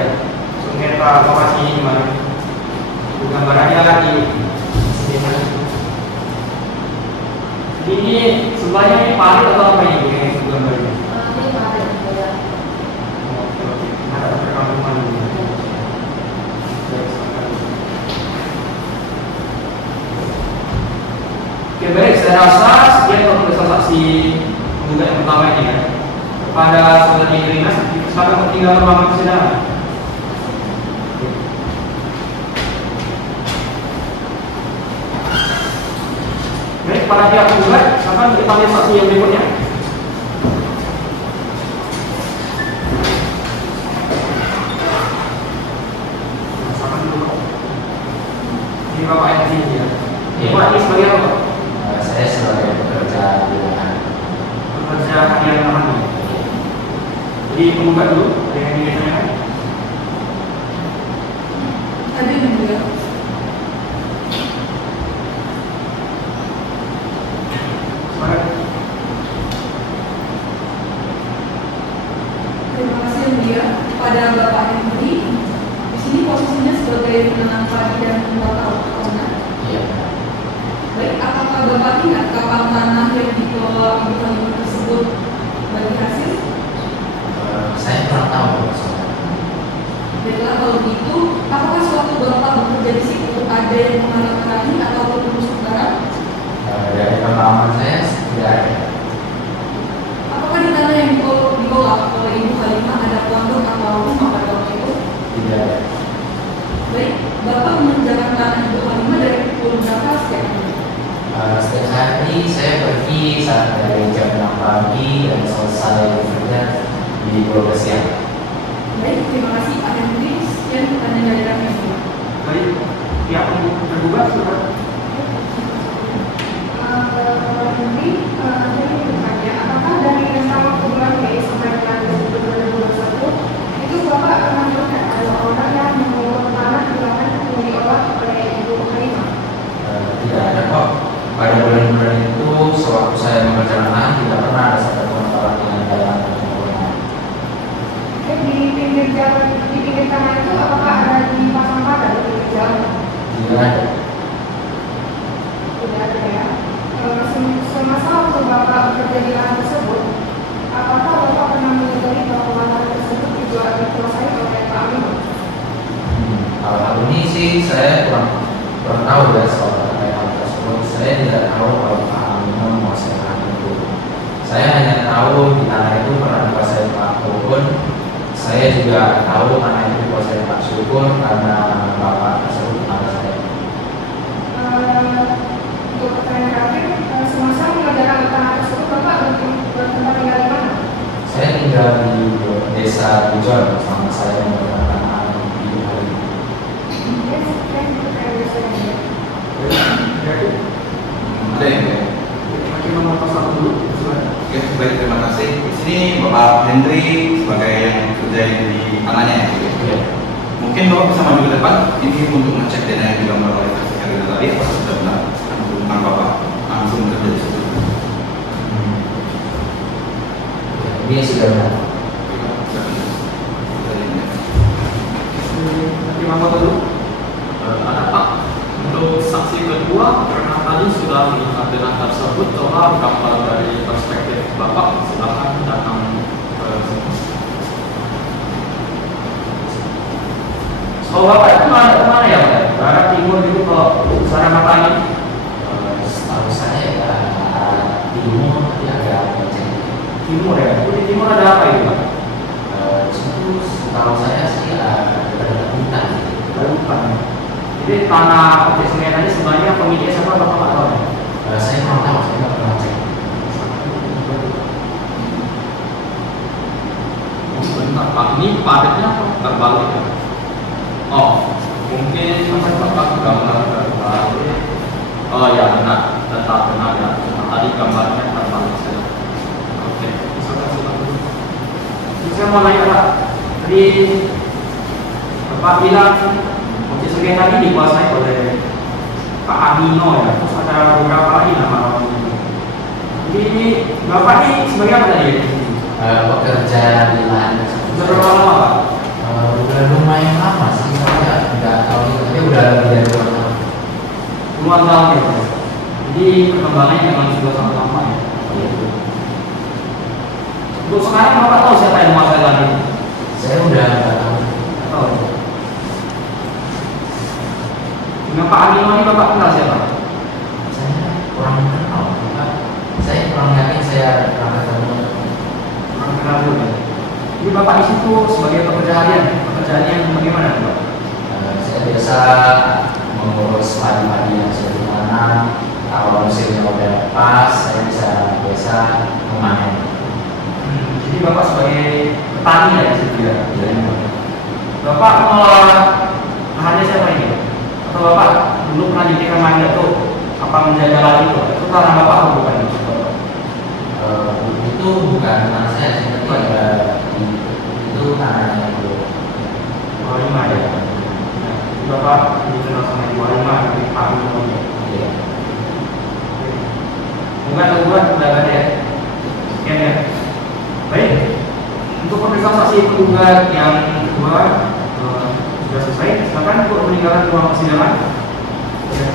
sengketa lokasi ini gimana? Gambar aja di sini. Jadi ini sebelahnya ini parit atau apa ini yang gambarnya? Ini parit, ya. Oke. saksi penggugat yang pertama ini ya. Kepada saudari Irina, silakan meninggalkan ruangan persidangan. Baik, kepada pihak penggugat, silakan dipanggil saksi yang berikutnya. Silakan dulu. Ini Bapak yang di sini ya. Iya. Bapak ini sebagai apa? Saya sebagai pekerja di lahan. Pekerja harian lahan. Jadi penggugat dulu, ada yang ingin ditanyakan? Hadir yang mulia. Silakan. Terima kasih yang mulia kepada Bapak Henry. Di sini posisinya sebagai penenang padi dan pembatal tahunan. Iya. Baik, apakah Bapak ingat kapan tanah yang dikelola Ibu Halimah tersebut bagi hasil? Saya kurang tahu soalnya. Baiklah, kalau begitu, apakah suatu Bapak bekerja di situ ada yang menghalangi atau menusuk barang? Dari pengalaman saya tidak ada. Apakah di tanah yang dikelola oleh Ibu Halimah ada pelanggan atau rumah pada waktu itu? Tidak ada. Baik, Bapak mengerjakan tanah Ibu Halimah dari pukul berapa setiap hari? Setiap hari saya pergi saat dari jam 6 pagi dan selesai bekerja di 12 siang. Baik, terima kasih Pak Henry. Sekian pertanyaan dari kami. Baik, pihak tergugat silakan. Jadi, saya ingin bertanya, apakah dari selama bulan Mei sampai dengan Desember 2021 itu Bapak pernah melihat ada orang yang mengumpulkan tanah di lahan yang diolah oleh Ibu Halimah? Tidak ada kok. Pada bulan-bulan itu, sewaktu saya mengerjakan lahan, tidak pernah ada satupun orang yang datang ke rumah. Di pinggir jalan, di pinggir tanah itu apakah ada dipasang pagar di pinggir jalan? Tidak ada. Tidak ada ya. Semasa waktu Bapak bekerja di lahan tersebut, apakah Bapak pernah menyadari bahwa lahan tersebut juga dikuasai oleh Pak Amin? Hal ini sih saya kurang tahu ya soal terkait hal tersebut. Saya tidak tahu kalau Pak Amin menguasai lahan itu. Saya hanya tahu di tanah itu pernah dikuasai Pak Bobon. Saya juga tahu tanah itu dikuasai Pak Syukur karena Bapak tersebut kepada saya. Untuk pertanyaan terakhir, semasa mengerjakan tanah tersebut Bapak bertempat tinggal di mana? Saya tinggal di desa Bujon sama saya mengerjakan tanah di hari. Ada yang lain? Hakim nomor 01 dulu, silakan. Oke, baik, terima kasih. Di sini Bapak Henry sebagai yang kerja di tanahnya ya. Iya. Mungkin Bapak bisa maju ke depan ini untuk ngecek dana yang digambar oleh saksi Karina tadi apakah sudah benar tentang Bapak langsung bekerja di situ. Ini sudah benar. Hakim anggota dulu. Ada Pak, untuk saksi kedua karena tadi sudah melihat dengan tersebut, coba gambar dari perspektif Bapak, silakan datang ke sini. So Bapak itu kemana ya Pak? Barat, timur gitu kalau sana matanya? Setahu saya ya timur tapi agak becek. Timur ya? Di timur ada apa itu Pak? Itu setahu saya sih ada hutan. Ada hutan. Jadi tanah objek semen tadi sebenarnya pemiliknya siapa Bapak nggak tahu ya? Saya kurang tahu, saya nggak pernah cek. Bentar Pak, ini padatnya terbalik ya? Oh, mungkin Bapak gambar terbalik. Oh ya benar, tetap benar ya. Cuma tadi gambarnya terbalik saja. Oke, silakan. Saya mau nanya Pak, tadi Bapak bilang objek semen tadi dikuasai oleh Pak Amino ya, terus ada beberapa lagi nama orang itu. Jadi Bapak ini sebagai apa tadi? Bekerja di lahan tersebut. Sudah berapa lama Pak? Udah lumayan lama sih, saya nggak tahu itu, tapi udah lebih dari 2 tahun. Puluhan tahun ya Pak. Jadi perkembangannya memang sudah sangat lama ya. Untuk sekarang Bapak tahu siapa yang menguasai lahan ini? Saya udah nggak tahu. Nggak tahu. Dengan Pak Amino ini Bapak kenal siapa? Saya kurang kenal, Pak. Saya kurang yakin saya Bapak di situ sebagai pekerjaannya yang bagaimana Pak? Saya biasa mengurus padi-padi yang sudah ditanam. Kalau musimnya udah pas, saya biasa memanen. Jadi Bapak sebagai petani ya di situ ya? Bapak mengelola lahannya siapa ini? Atau Bapak dulu pernah diberikan mandat tuh apa menjaga lahan itu? Itu tanah Bapak atau bukan? Itu bukan tanah saya, tapi itu tanahnya itu. Lima ya. Jadi Bapak dikenal sama Ibu Lima dari Pak Bimo. Iya. Bukan udah ada ya. Sekian ya. Baik. Untuk pemeriksaan saksi penggugat yang kedua sudah selesai. Silakan untuk meninggalkan ruang persidangan. Ya.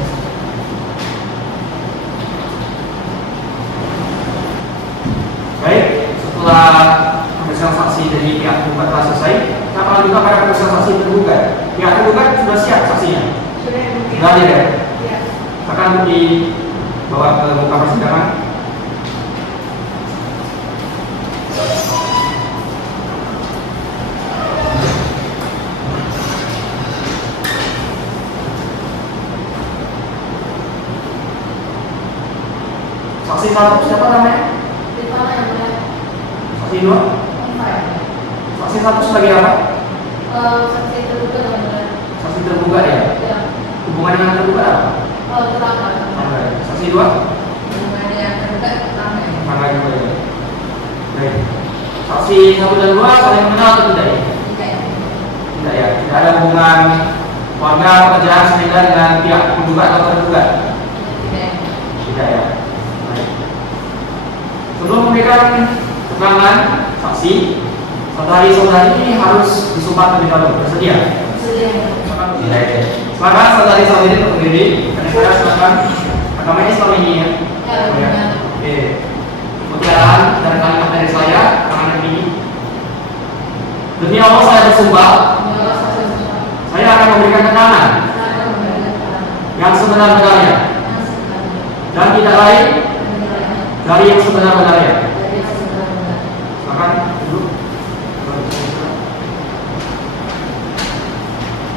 Baik, setelah pemeriksaan saksi dari pihak penggugat telah selesai, kita akan lanjutkan pada pemeriksaan saksi tergugat. Pihak tergugat sudah siap saksinya. Sudah ada ya. Akan dibawa ke muka persidangan. Saksi satu siapa namanya? Saksi dua? Saksi satu sebagai apa? Saksi tergugat yang benar. Saksi tergugat ya? Ya. Hubungan dengan tergugat apa? Tetangga. Tetangga. Saksi dua? Hubungan yang tergugat tetangga. Tetangga juga ya. Baik. Saksi satu dan dua saling mengenal atau tidak ya? Tidak ya. Tidak ada hubungan warga pekerjaan sepeda dengan pihak penggugat atau tergugat? Tidak ya. Baik. Sebelum memberikan keterangan saksi, saudari-saudari ini harus disumpah terlebih dahulu. Bersedia? Bersedia. Silakan saudari-saudari untuk berdiri. Kadang-kadang silakan agamanya Islam ini ya. Ya. Oke. Mutiaraan dan kalimat dari saya, tangan ini. Demi Allah saya bersumpah, saya akan memberikan keterangan yang sebenar-benarnya dan tidak lain dari yang sebenar-benarnya. Silakan duduk.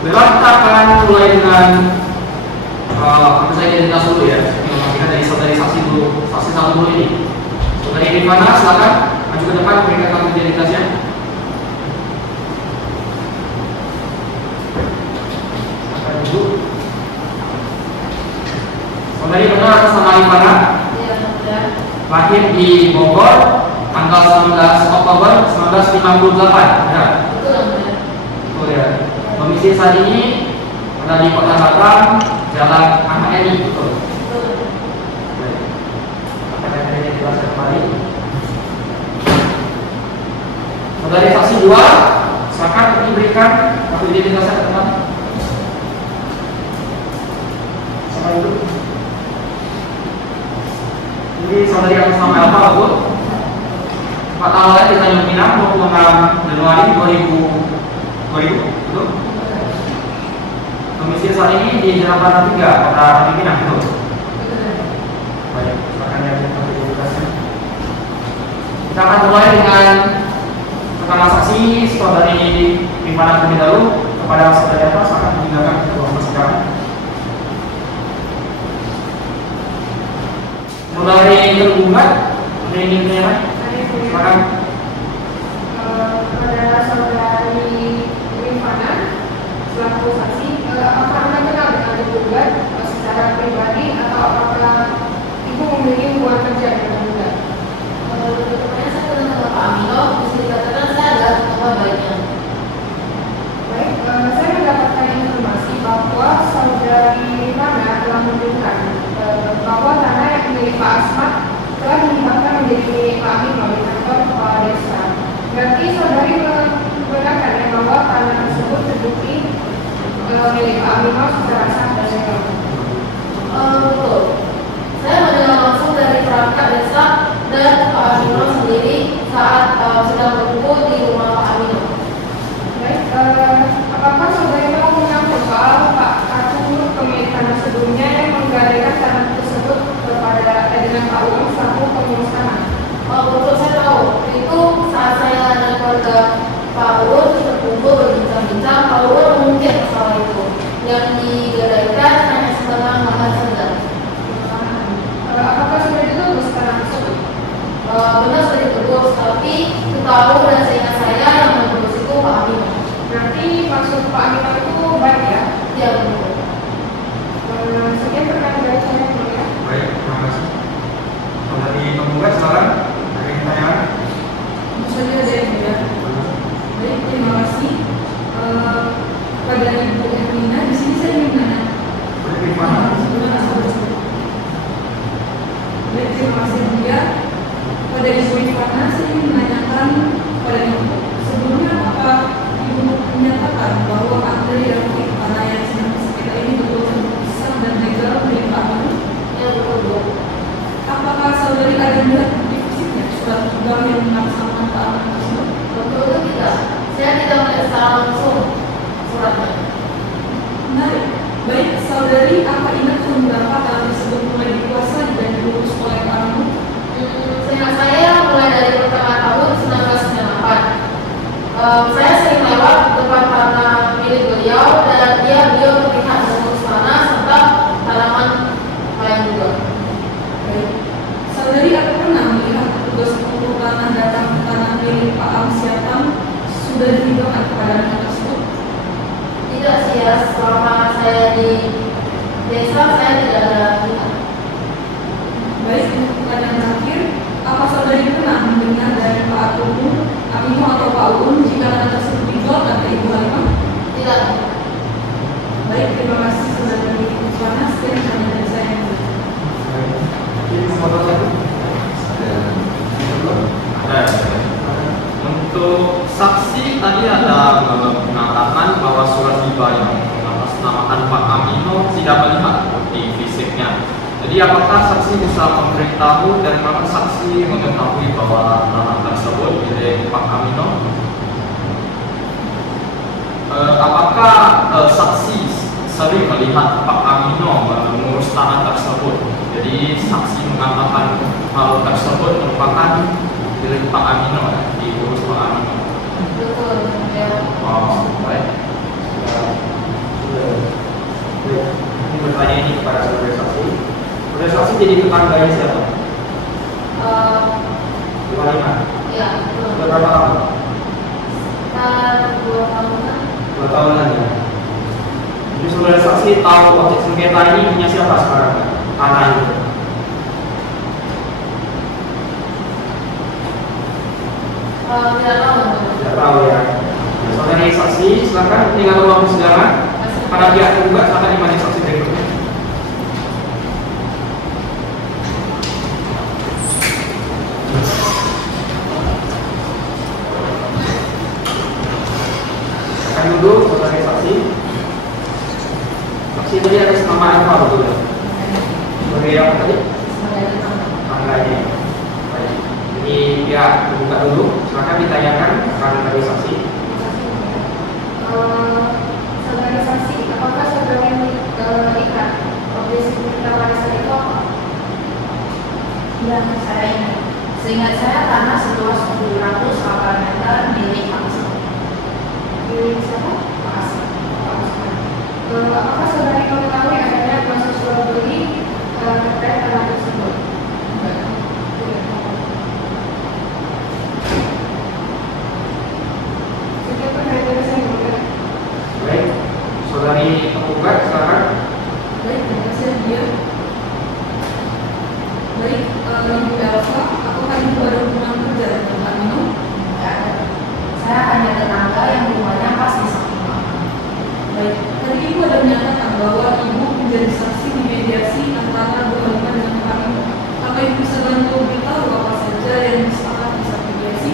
Baiklah, kita akan mulai dengan saya identitas dulu ya. Kita dari saudari saksi dulu, saksi satu dulu ini. Saudari Rifana, silakan maju ke depan memberikan kartu identitasnya. Silakan duduk. Saudari benar atas nama Rifana? Iya, benar. Lahir di Bogor, tanggal 19 Oktober 1958. Ya. Betul ya. Domisili saat ini ada di Kota Batam, Jalan Ahmad Yani. Betul. Baik. Akan saya jelaskan kembali. Saudari saksi 2, silakan diberikan kartu identitasnya ke teman. Siapa itu? Ini saudari atas nama Elva, betul? Pak tanggalnya di Tanjung Pinang 26 Januari 2000, betul? Domisili saat ini di Jalan Barat 3, Kota Tanjung Pinang, betul? Baik, silakan lihat kartu identitasnya. Kita akan mulai dengan keterangan saksi saudari Rifana terlebih dahulu. Kepada saudari atas akan meninggalkan ruang persidangan. Saudari tergugat, ada yang ingin menyampaikan? Silakan. Kepada saudari Rifana selaku saksi, apakah Anda kenal dengan tergugat secara pribadi atau apakah Ibu memiliki hubungan kerja dengan tergugat? Tentunya saya kenal dengan Pak Amino, bisa dikatakan saya adalah teman baiknya. Baik, saya mendapatkan informasi bahwa saudari Rifana telah menunjukkan bahwa tanah yang milik Pak Asmat telah dihibahkan menjadi milik Pak Amin melalui kantor kepala desa. Berarti saudari membenarkan ya bahwa tanah tersebut terbukti milik Pak Amin secara sah dan legal. Betul. Saya mendengar langsung dari perangkat desa dan Pak Amino sendiri saat sedang berkumpul di rumah Pak Amino. Baik, apakah saudari tahu mengenal soal Pak kartu pemilik tanah sebelumnya yang menggadaikan tanah tersebut kepada dengan Pak Uang selaku pengurus tanah? Betul, saya tahu. Itu saat saya dan keluarga Ya, betul. Sekian perkara dari saya, ya. Baik, terima kasih. Kalau dari penggugat silakan. Ada yang pertanyaan? Tentu saja saya juga. Baik, terima kasih. Pada Ibu Erlina, di sini saya ingin menanya. Boleh Rifana? Baik, terima kasih juga. Pada Ibu Rifana, saya ingin menanyakan pada Ibu. Sebelumnya apakah Ibu menyatakan bahwa materi yang Rifana yang sedang sengketa ini betul-betul bisa dan legal dari Pak Manu? Ya, betul, Bu. Apakah saudari ada melihat di fisiknya surat tugas yang mengatasnamakan Pak Manu tersebut? Betul itu tidak. Saya tidak melihat secara langsung suratnya. Menarik. Baik, saudari apa ingat tahun berapa hal tersebut mulai dikuasai dan diurus oleh Pak Manu? Seingat saya mulai dari pertengahan tahun 1998. Saya sering lewat depan tanah milik beliau dan beliau terlihat mengurus tanah serta tanaman lain juga. Baik. Saudari apa pernah melihat petugas pengurus tanah datang ke tanah milik Pak Amsiatan sudah dihidupkan kepada anak tersebut? Tidak sih ya, selama saya di desa saya tidak ada lihat. Baik, untuk pertanyaan terakhir, apa saudari pernah mendengar dari Pak Amino atau Pak Uun jika anak tersebut dijualkan ke Ibu Halimah? Tidak. Baik, terima kasih saudari Rifana. Sekian pertanyaan dari saya. Ini nomor satu. Untuk saksi tadi ada mengatakan bahwa surat hibah yang mengatasnamakan Pak Amino tidak melihat bukti fisiknya. Jadi apakah saksi bisa memberitahu dan mana saksi mengetahui bahwa tanah tersebut milik Pak Amino? Apakah saksi sering melihat Pak Amino mengurus tanah tersebut? Jadi saksi mengatakan hal tersebut merupakan milik Pak Amino, diurus Pak Amino. Betul, ya. Oh, baik. Ini bertanya ini kepada saudara saksi. Saudara saksi jadi tetangganya siapa? Ibu Halimah. Ya, betul. Sudah berapa tahun? Sekitar 2 tahunan. 2 tahunan ya. Jadi saudara saksi tahu objek sengketa ini punya siapa sekarang? Tanah itu. Tidak tahu. Tidak tahu ya. Saudari saksi, silakan tinggal ruang persidangan. Pada pihak tergugat silakan dimana saksi berikutnya. Akan duduk saudari saksi. Saksi tadi atas nama Eva betul ya? Sebagai apa tadi? Tangganya. Baik. Jadi pihak tergugat dulu. Silakan ditanyakan akan dari saksi. Sebagai saksi, apakah saudara yang ikat objek sengketa warisan itu apa? Ya, saya ingat. Seingat saya tanah seluas 708 meter milik Pak Asma. Milik siapa? Pak Asma. Apakah saudara mengetahui adanya proses jual beli terkait tanah tersebut? Sekian perkara dari saya, Bu. Baik, saudari tergugat silakan. Baik, terima kasih dia. Baik, Ibu Elva, apakah Ibu ada hubungan kerja dengan Pak Amino? Tidak ada. Saya hanya tetangga yang rumahnya pas di samping mama. Baik, tadi Ibu ada menyatakan bahwa Ibu menjadi saksi di mediasi antara Bu Halimah dengan Pak Amino. Apa Ibu bisa bantu beritahu apa saja yang disepakati saat mediasi?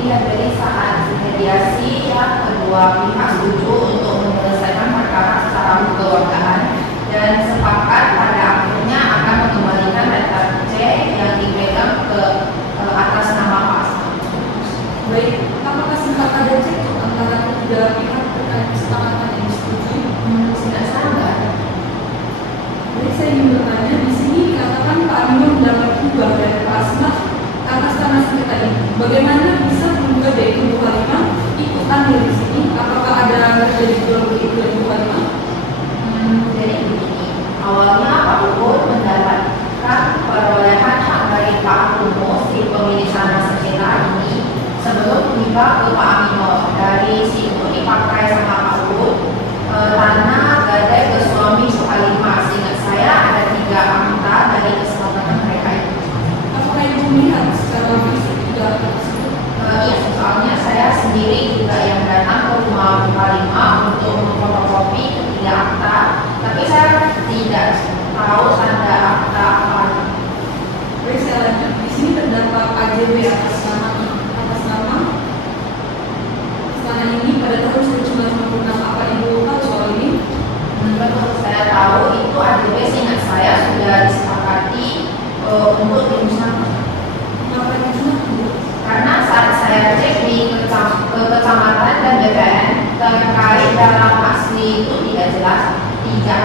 Iya, dari saat mediasi ya kedua pihak setuju untuk menyelesaikan perkara secara kekeluargaan dan sepakat pada akhirnya akan mengembalikan letter C yang dipegang ke atas nama Pak Asma. Baik, apakah sempat ada cekcok antara ketiga pihak terkait kesepakatan yang disetujui? Seingat saya enggak ada. Jadi saya ingin bertanya, di sini dikatakan Pak Amino mendapat hibah dari Pak Asma atas tanah sengketa ini. Bagaimana bisa menggugat dari Ibu Halimah ikut andil di sini? Apakah ada Muhalimah untuk memfotokopi ketiga akta, tapi saya tidak tahu tanda akta apa. Baik, saya lanjut. Di sini terdapat KJB atas nama ini pada tahun 1956. Apa Ibu tahu soal ini? Menurut saya tahu itu ADB seingat saya sudah disepakati untuk dimusnahkan. Kenapa dimusnahkan, Bu? Karena saat saya cek di kecamatan dan BPN terkait dalam asli itu tidak jelas. Tidak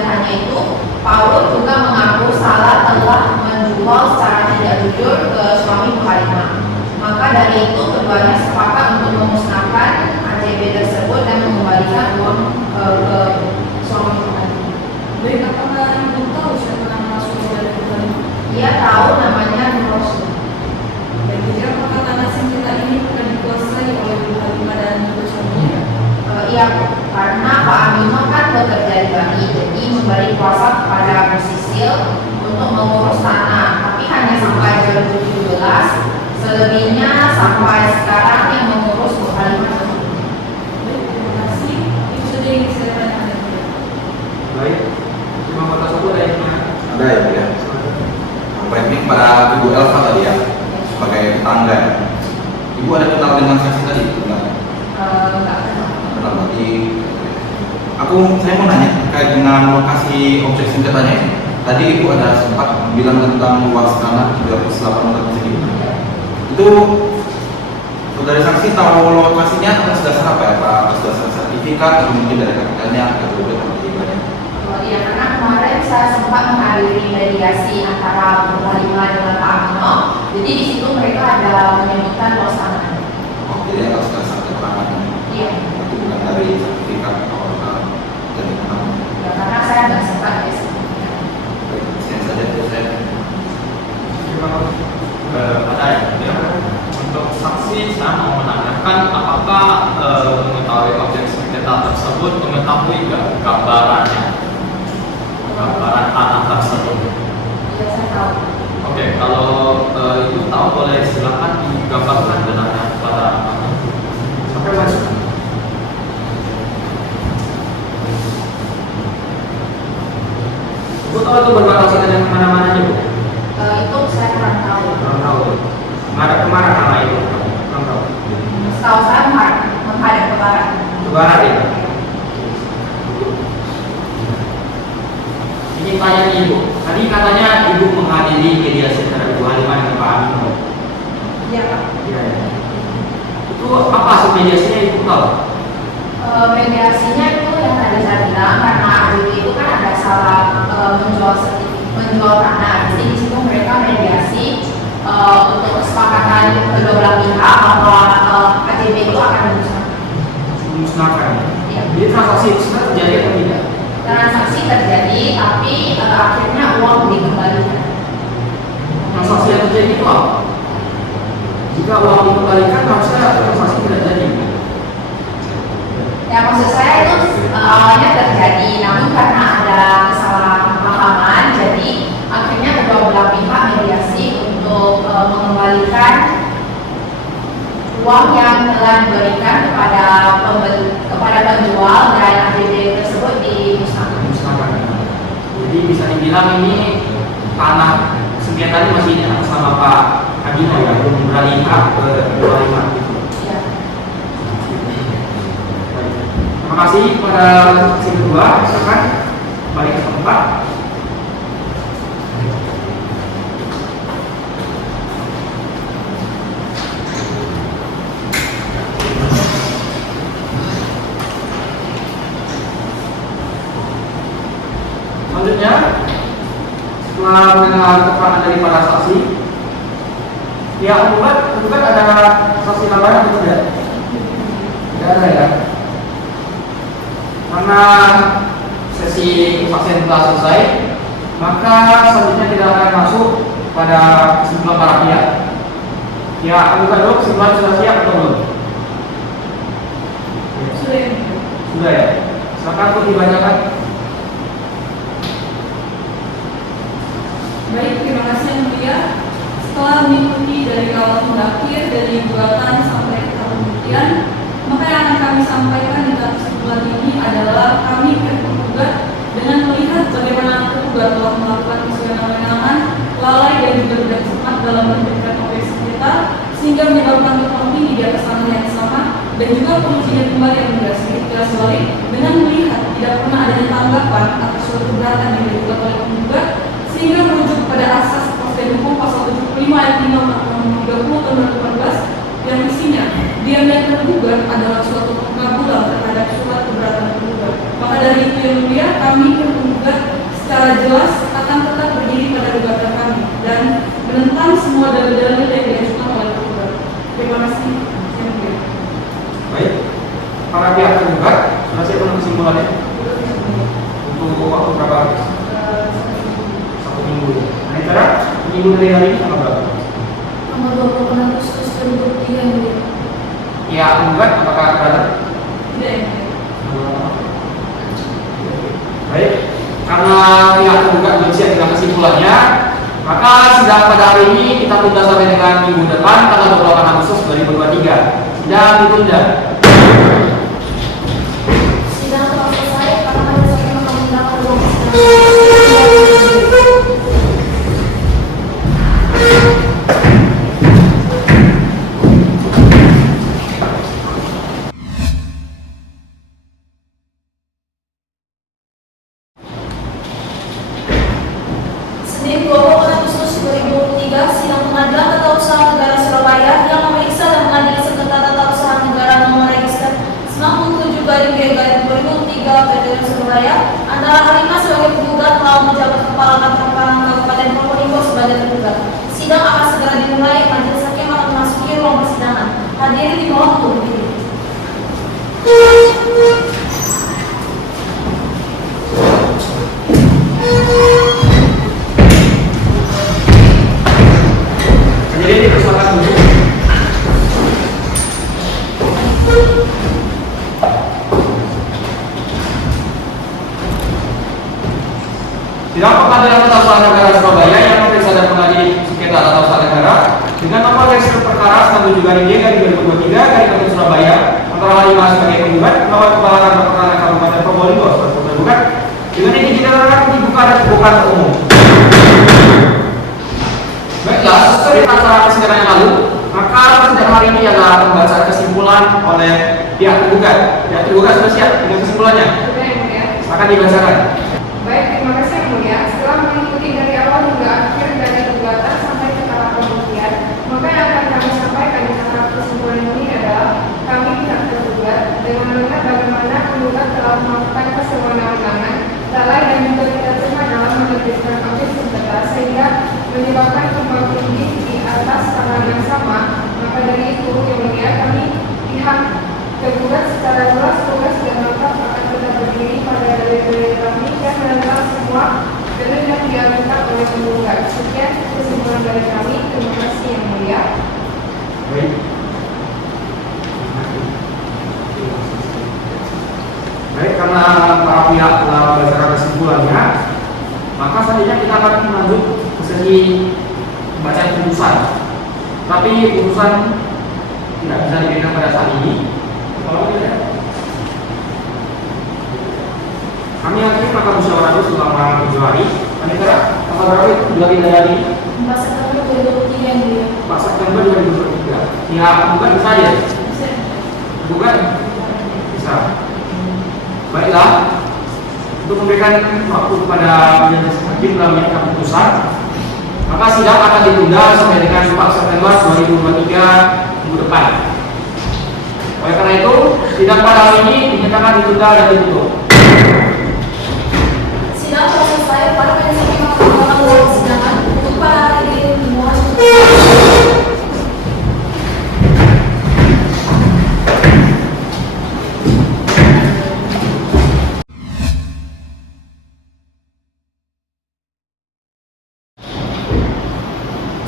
hanya itu, Paulus juga mengaku salah telah menjual secara tidak jujur ke suami Muhalimah. Maka dari itu keduanya sepakat untuk memusnahkan AJB tersebut dan mengembalikan uang ke suami Muhalimah. Baik, apakah Ibu tahu siapa nama saudara Muhalimah? Dia tahu namanya Nur Rasul. Dan jadi apakah tanah sengketa ini pernah dikuasai oleh Muhalimah dan suaminya? Iya, karena Pak Aminah kan bekerja di Bali, jadi memberi kuasa kepada Musisil untuk mengurus tanah, tapi hanya sampai 2017, selebihnya sampai sekarang yang mengurus Muhalimah. Baik, terima kasih. Itu saja yang saya tanyakan. Baik, cuma kota satu ada yang Ada ya, Bu ya. Baik, ini kepada Ibu Elva tadi ya, sebagai tetangga ya. Ibu ada kenal dengan saksi tadi? Enggak? Enggak kenal. Kenal berarti. Saya mau nanya terkait dengan lokasi objek sengketanya ini. Tadi Ibu ada sempat bilang tentang luas tanah 38 meter persegi. Itu saudara saksi tahu lokasinya atas dasar apa ya, Pak? Atas dasar sertifikat atau mungkin dari KPK-nya atau gimana? Iya, karena kemarin saya sempat menghadiri mediasi antara Muhalimah dengan Pak Amino, jadi di situ mereka ada menyebutkan luas tanah. Oh, jadi atas dasar keterangan. Iya. Itu bukan dari sertifikat atau dari mana? Ya, karena saya nggak sempat mediasi. Sekian saja dari saya. Terima kasih. Ada ya. Untuk saksi saya mau menanyakan apakah mengetahui objek sengketa tersebut mengetahui gambaran tanah tersebut. Iya, saya tahu. Oke, kalau Ibu tahu boleh silakan digambarkan dengannya kepada kami. Sampai masuk. Ibu tahu itu berbatasan dengan mana-mananya, Bu? Itu saya kurang tahu. Kurang tahu. Menghadap kemana nama itu? Kurang tahu. Setahu saya menghadap ke barat. Ke barat ya. Ini tanya Ibu. Tadi katanya Ibu menghadiri mediasi antara Ibu Halimah dengan Pak Amino. Iya, Pak. Iya. Itu apa hasil mediasinya Ibu tahu? Mediasinya itu yang tadi saya bilang, karena ADB itu kan ada salah menjual tanah. Jadi di situ mereka mediasi untuk kesepakatan kedua belah pihak bahwa ADB itu akan Memusnahkan. Iya. Jadi transaksi itu sebenarnya terjadi atau tidak? transaksi terjadi, tapi akhirnya uang dikembalikan. Transaksi yang terjadi itu apa? Jika uang dikembalikan harusnya transaksi tidak jadi. Ya, maksud saya itu awalnya terjadi, namun karena ada kesalahpahaman, jadi akhirnya kedua belah pihak mediasi untuk mengembalikan uang yang telah diberikan kepada penjual dan ADB tersebut dimusnahkan. Jadi bisa dibilang ini tanah sengketa ini masih atas nama Pak Amino ya, belum beralih hak ke Muhalimah. Ya. Terima kasih pada saksi kedua, silakan balik ke tempat. Selanjutnya, setelah mendengar keterangan dari para saksi, pihak tergugat ada saksi tambahan atau tidak? Tidak ada ya. Karena sesi kesaksian telah selesai, maka selanjutnya tidak akan masuk pada kesimpulan para pihak. Pihak tergugat dulu, kesimpulan sudah siap atau belum? Sudah ya. Silakan untuk dibacakan. Baik, terima kasih yang mulia. Setelah mengikuti dari awal mengakhir dari gugatan sampai ke pembuktian, maka yang akan akan kami sampaikan di dalam kesimpulan ini adalah kami tergugat dengan melihat bagaimana tergugat telah melakukan kewenangan, lalai dan juga tidak cermat dalam memberikan objek sengketa sehingga menyebabkan tumpang tinggi di atas tanah yang sama dan juga pengujian kembali yang jelas balik dengan melihat tidak pernah adanya tanggapan atas suatu keberatan yang dilakukan oleh penggugat sehingga merujuk pada asas Proses Hukum pasal 75 ayat 5 Undang-Undang 30 tahun 2014 yang isinya diam dan tergugat adalah suatu pengabulan terhadap surat keberatan penggugat. Maka dari itu yang mulia, kami penggugat secara jelas akan tetap berdiri pada gugatan kami dan menentang semua dalil-dalil yang diajukan oleh penggugat. Terima kasih. Yang mulia. Baik, para pihak tergugat sudah siap untuk kesimpulannya. Untuk waktu berapa? 1 minggu. Nah, cara minggu dari hari ini tanggal berapa? Tanggal 26 Agustus 2023 yang mulia. Ya, tergugat apakah berada? Tidak yang mulia. Baik, karena pihak tergugat belum siap dengan kesimpulannya, maka sidang pada hari ini kita tunda sampai dengan minggu depan tanggal 28 Agustus 2023. Sidang ditunda. Sidang telah selesai karena majelis hakim akan menggunakan ruang sidang. Senin 28 Agustus 2023, sidang pengadilan tata usaha negara Surabaya yang memeriksa dan mengadili sengketa tata usaha negara nomor register 97/G/2003 PT Surabaya antara Harimah sebagai penggugat melawan menjabat kepala kantor Pangan Kabupaten Probolinggo sebagai tergugat. Sidang akan segera dimulai. Majelis hakim akan memasuki ruang persidangan. Hadirin dimohon untuk berdiri. Jadi dipersilakan dulu. Sidang Pengadilan Tata Usaha Negara Surabaya yang memeriksa dan mengadili sengketa tata usaha negara dengan nomor register perkara 97/G/2023 Surabaya antara Harimah sebagai penggugat melawan kepala kantor perkara Kabupaten Probolinggo sebagai tergugat dengan ini dinyatakan dibuka dan terbuka untuk umum. Baiklah, sesuai dengan acara persidangan yang lalu, maka persidangan hari ini adalah pembacaan kesimpulan oleh pihak tergugat. Pihak tergugat sudah siap dengan kesimpulannya. Sudah yang mulia. Akan dibacakan. Baik, terima kasih yang mulia. Setelah mengikuti dari awal hingga akhir dari gugatan sampai ke tahap pembuktian, maka yang akan kami sampaikan di tahap kesimpulan ini adalah kami pihak tergugat dengan melihat bagaimana penggugat telah melakukan kesewenang-wenangan, lalai dan juga tidak cermat dalam menerbitkan objek sengketa sehingga menyebabkan tumpang tinggi di atas tanah yang sama. Maka dari itu yang mulia, kami pihak tergugat secara jelas tugas dan lengkap akan tetap berdiri pada dalil-dalil kami dan menentang semua dalil yang diajukan oleh penggugat. Sekian kesimpulan dari kami. Terima kasih yang mulia. Baik. Baik, karena para pihak telah membacakan kesimpulannya, maka selanjutnya kita akan lanjut ke sesi pembacaan putusan. Tapi putusan tidak bisa diberikan pada saat ini. Kalau tidak, kami akhiri maka musyawarah selama 7 hari. Kami kira tanggal berapa itu? 2 hari 4 September 2023 yang mulia. 4 September 2023. Ya, bukan bisa aja. Bukan bisa. Baiklah, untuk memberikan waktu kepada majelis hakim dalam menyampaikan putusan, maka sidang akan ditunda sampai dengan 4 September 2023 minggu depan. Oleh karena itu, sidang pada hari ini dinyatakan ditunda dan ditutup. Sidang telah selesai. Para majelis hakim akan menggunakan ruang persidangan. Untuk para hadirin dimohon.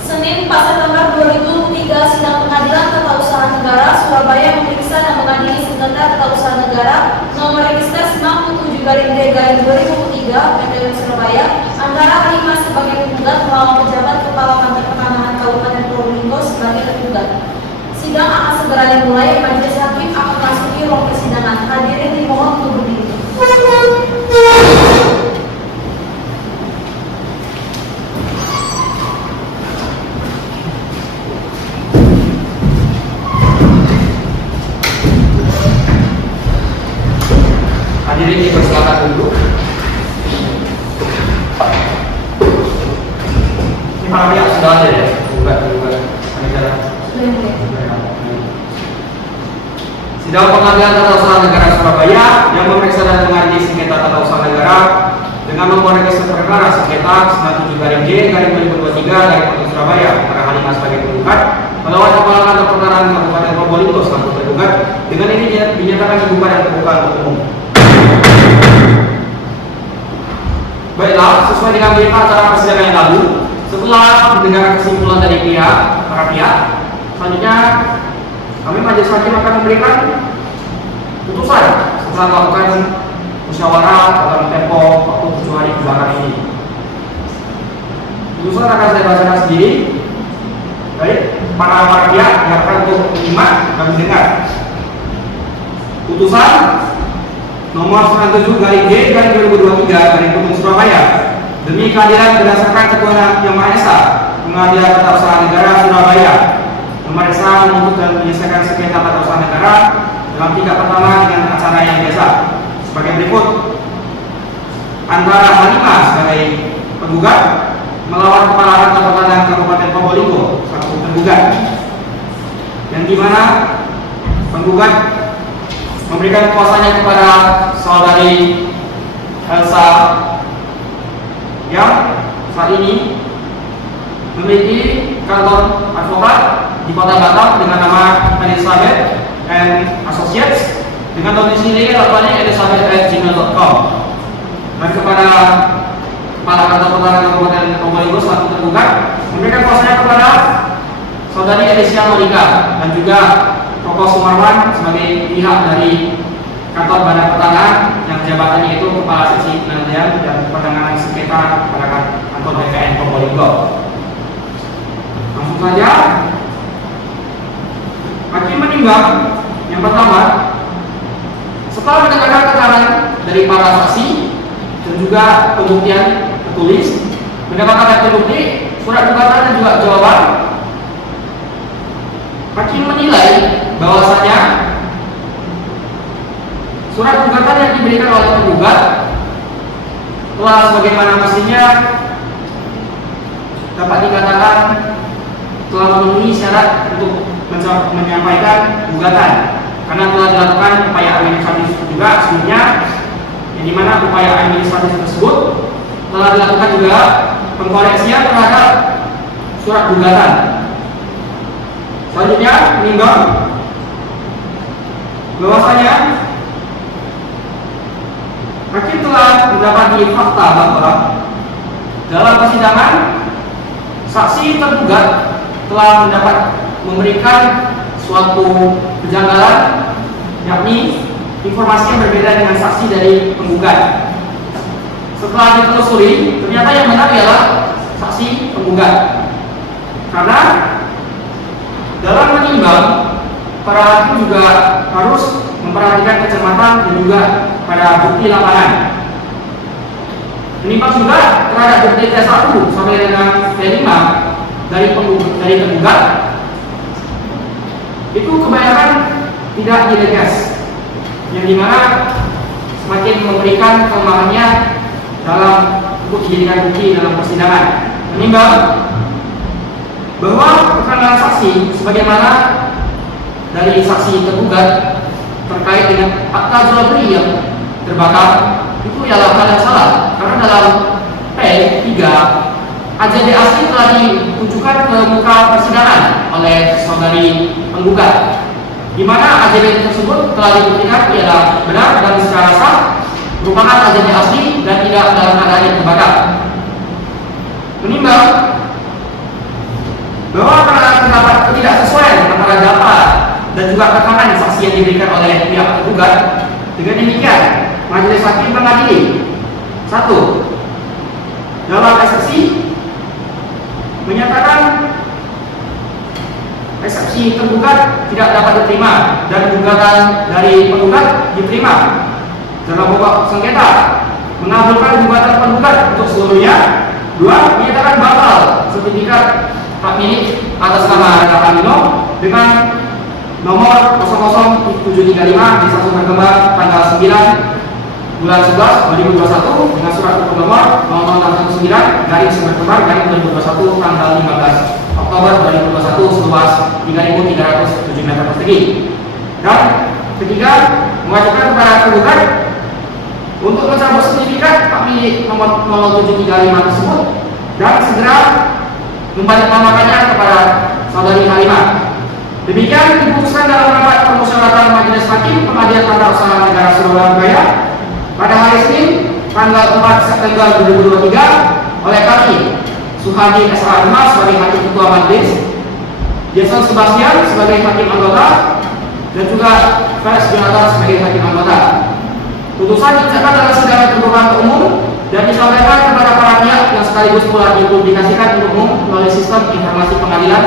Senin 4 September 2003, sidang pengadilan tata usaha negara Surabaya memeriksa dan mengadili sengketa tata usaha negara nomor register 97/G/2003 PT Surabaya antara Harimah sebagai penggugat melawan pejabat kepala kantor pertanahan Kabupaten Probolinggo sebagai tergugat. Sidang akan segera dimulai. Majelis hakim akan memasuki memasuki ruang persidangan. Hadirin dimohon untuk berdiri. Hadirin dipersilakan duduk. Ini para pihak sudah ada ya? Tergugat. Sidang Pengadilan Tata Usaha Negara Surabaya yang memeriksa dan mengadili sengketa tata usaha negara dengan nomor register perkara sengketa 97-G/2023 Surabaya Perkara Halimah sebagai penggugat melawan Kepala Kantor Perkaraan Kabupaten Probolinggo selaku tergugat dengan ini dinyatakan dibuka dan terbuka untuk umum. Baiklah, sesuai dengan berita acara persidangan yang lalu, setelah mendengar kesimpulan dari para pihak, selanjutnya kami majelis hakim akan memberikan putusan setelah melakukan musyawarah dalam tempo waktu 7 hari belakangan ini. Putusan akan saya bacakan sendiri. Baik, para pihak diharapkan untuk menyimak dan mendengar. Putusan nomor 97-G/2023 Surabaya demi keadilan berdasarkan ketuhanan Yang Maha Esa, Pengadilan Tata Usaha Negara Surabaya memeriksa, menuntut dan menyelesaikan sengketa tata usaha negara dalam tingkat pertama dengan acara yang biasa sebagai berikut: antara Halimah sebagai penggugat melawan Kepala Kantor Perkaraan Kabupaten Probolinggo selaku tergugat, yang dimana penggugat memberikan kuasanya kepada saudari Elsa yang saat ini memiliki kantor advokat di Kota Batam dengan nama Elizabeth and Associates dengan domisili alamatnya elizabeth@gmail.com, dan kepada Kepala Kantor Perkaraan Kabupaten Probolinggo selaku tergugat memberikan kuasanya kepada saudari Elisia Monika dan juga Koko Sumarwan sebagai pihak dari Kantor Badan Pertanahan yang jabatannya itu Kepala Seksi Penelitian dan Penanganan Sengketa pada Kantor BPN Probolinggo. Langsung saja, hakim menimbang yang pertama, setelah mendengarkan keterangan dari para saksi dan juga pembuktian tertulis, mendapatkan terbukti surat gugatan dan juga jawaban, hakim menilai bahwasanya surat gugatan yang diberikan oleh penggugat telah sebagaimana mestinya dapat dikatakan telah memenuhi syarat untuk menyampaikan gugatan, karena telah dilakukan upaya administratif juga sebelumnya, yang dimana upaya administratif tersebut telah dilakukan juga pengkoreksian terhadap surat gugatan. Selanjutnya menimbang bahwasanya hakim telah mendapati fakta bahwa dalam persidangan saksi tergugat telah memberikan suatu kejanggalan, yakni informasi yang berbeda dengan saksi dari penggugat. Setelah ditelusuri, ternyata yang benar ialah saksi penggugat. Karena dalam menimbang, para hakim juga harus memperhatikan kecermatan dan juga pada bukti lapangan. Menimbang juga terhadap bukti T1 sampai dengan T5 dari penggugat, itu kebanyakan tidak dilegas, yang dimana semakin memberikan kelemahannya dalam untuk dijadikan bukti dalam persidangan. Menimbang bahwa keterangan saksi sebagaimana dari saksi tergugat terkait dengan akta jual beli yang terbakar itu ialah hal yang salah, karena dalam P3 AJB asli telah ditunjukkan ke muka persidangan oleh saudari penggugat, di mana AJB tersebut telah dibuktikan ialah benar dan secara sah merupakan AJB asli dan tidak dalam keadaan yang terbakar. Menimbang bahwa karena terdapat ketidaksesuaian antara data dan juga keterangan saksi yang diberikan oleh pihak tergugat, dengan demikian majelis hakim mengadili: 1. Dalam eksepsi menyatakan eksepsi tergugat tidak dapat diterima dan gugatan dari penggugat diterima. Dalam pokok sengketa, mengabulkan gugatan penggugat untuk seluruhnya. 2. Menyatakan batal sertifikat hak milik atas nama Raka Amino dengan nomor 00735 di Satu Berkembang tanggal 9 bulan 11 2021 dengan surat hukum nomor 00619 garing Berkembang garing 2021 tanggal 15 Oktober 2021 seluas 3.307 meter persegi. Dan ketiga, mewajibkan kepada penggugat untuk mencabut sertifikat hak milik nomor 0735 tersebut dan segera membalikkannya kepada saudari Halimah. Demikian diputuskan dalam rapat permusyawaratan Majelis Hakim Pengadilan Tata Usaha Negara Surabaya pada hari Senin tanggal 4 September 2023 oleh kami Suhadi S.A. sebagai Hakim Ketua Majelis, Jason Sebastian sebagai Hakim Anggota, dan juga Felix Jonathan sebagai Hakim Anggota. Putusan dicatat dalam sidang terbuka umum dan disampaikan kepada para pihak yang sekaligus pula dipublikasikan untuk umum melalui sistem informasi pengadilan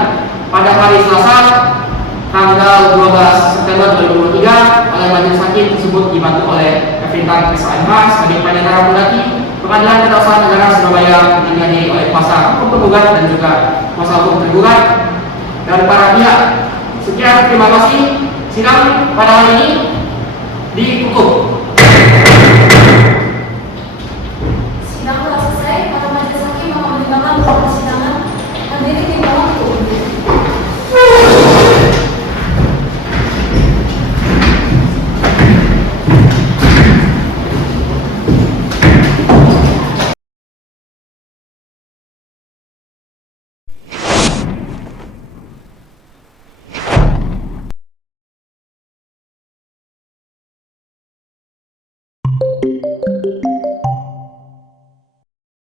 pada hari Selasa tanggal 12 September 2023 oleh Majelis Hakim tersebut dibantu oleh Evintan SAMH sebagai penyelenggara pengganti Pengadilan Tata Usaha Negara Surabaya didampingi oleh kuasa hukum penggugat dan juga kuasa hukum tergugat dan para pihak. Sekian, terima kasih. Sidang pada hari ini ditutup.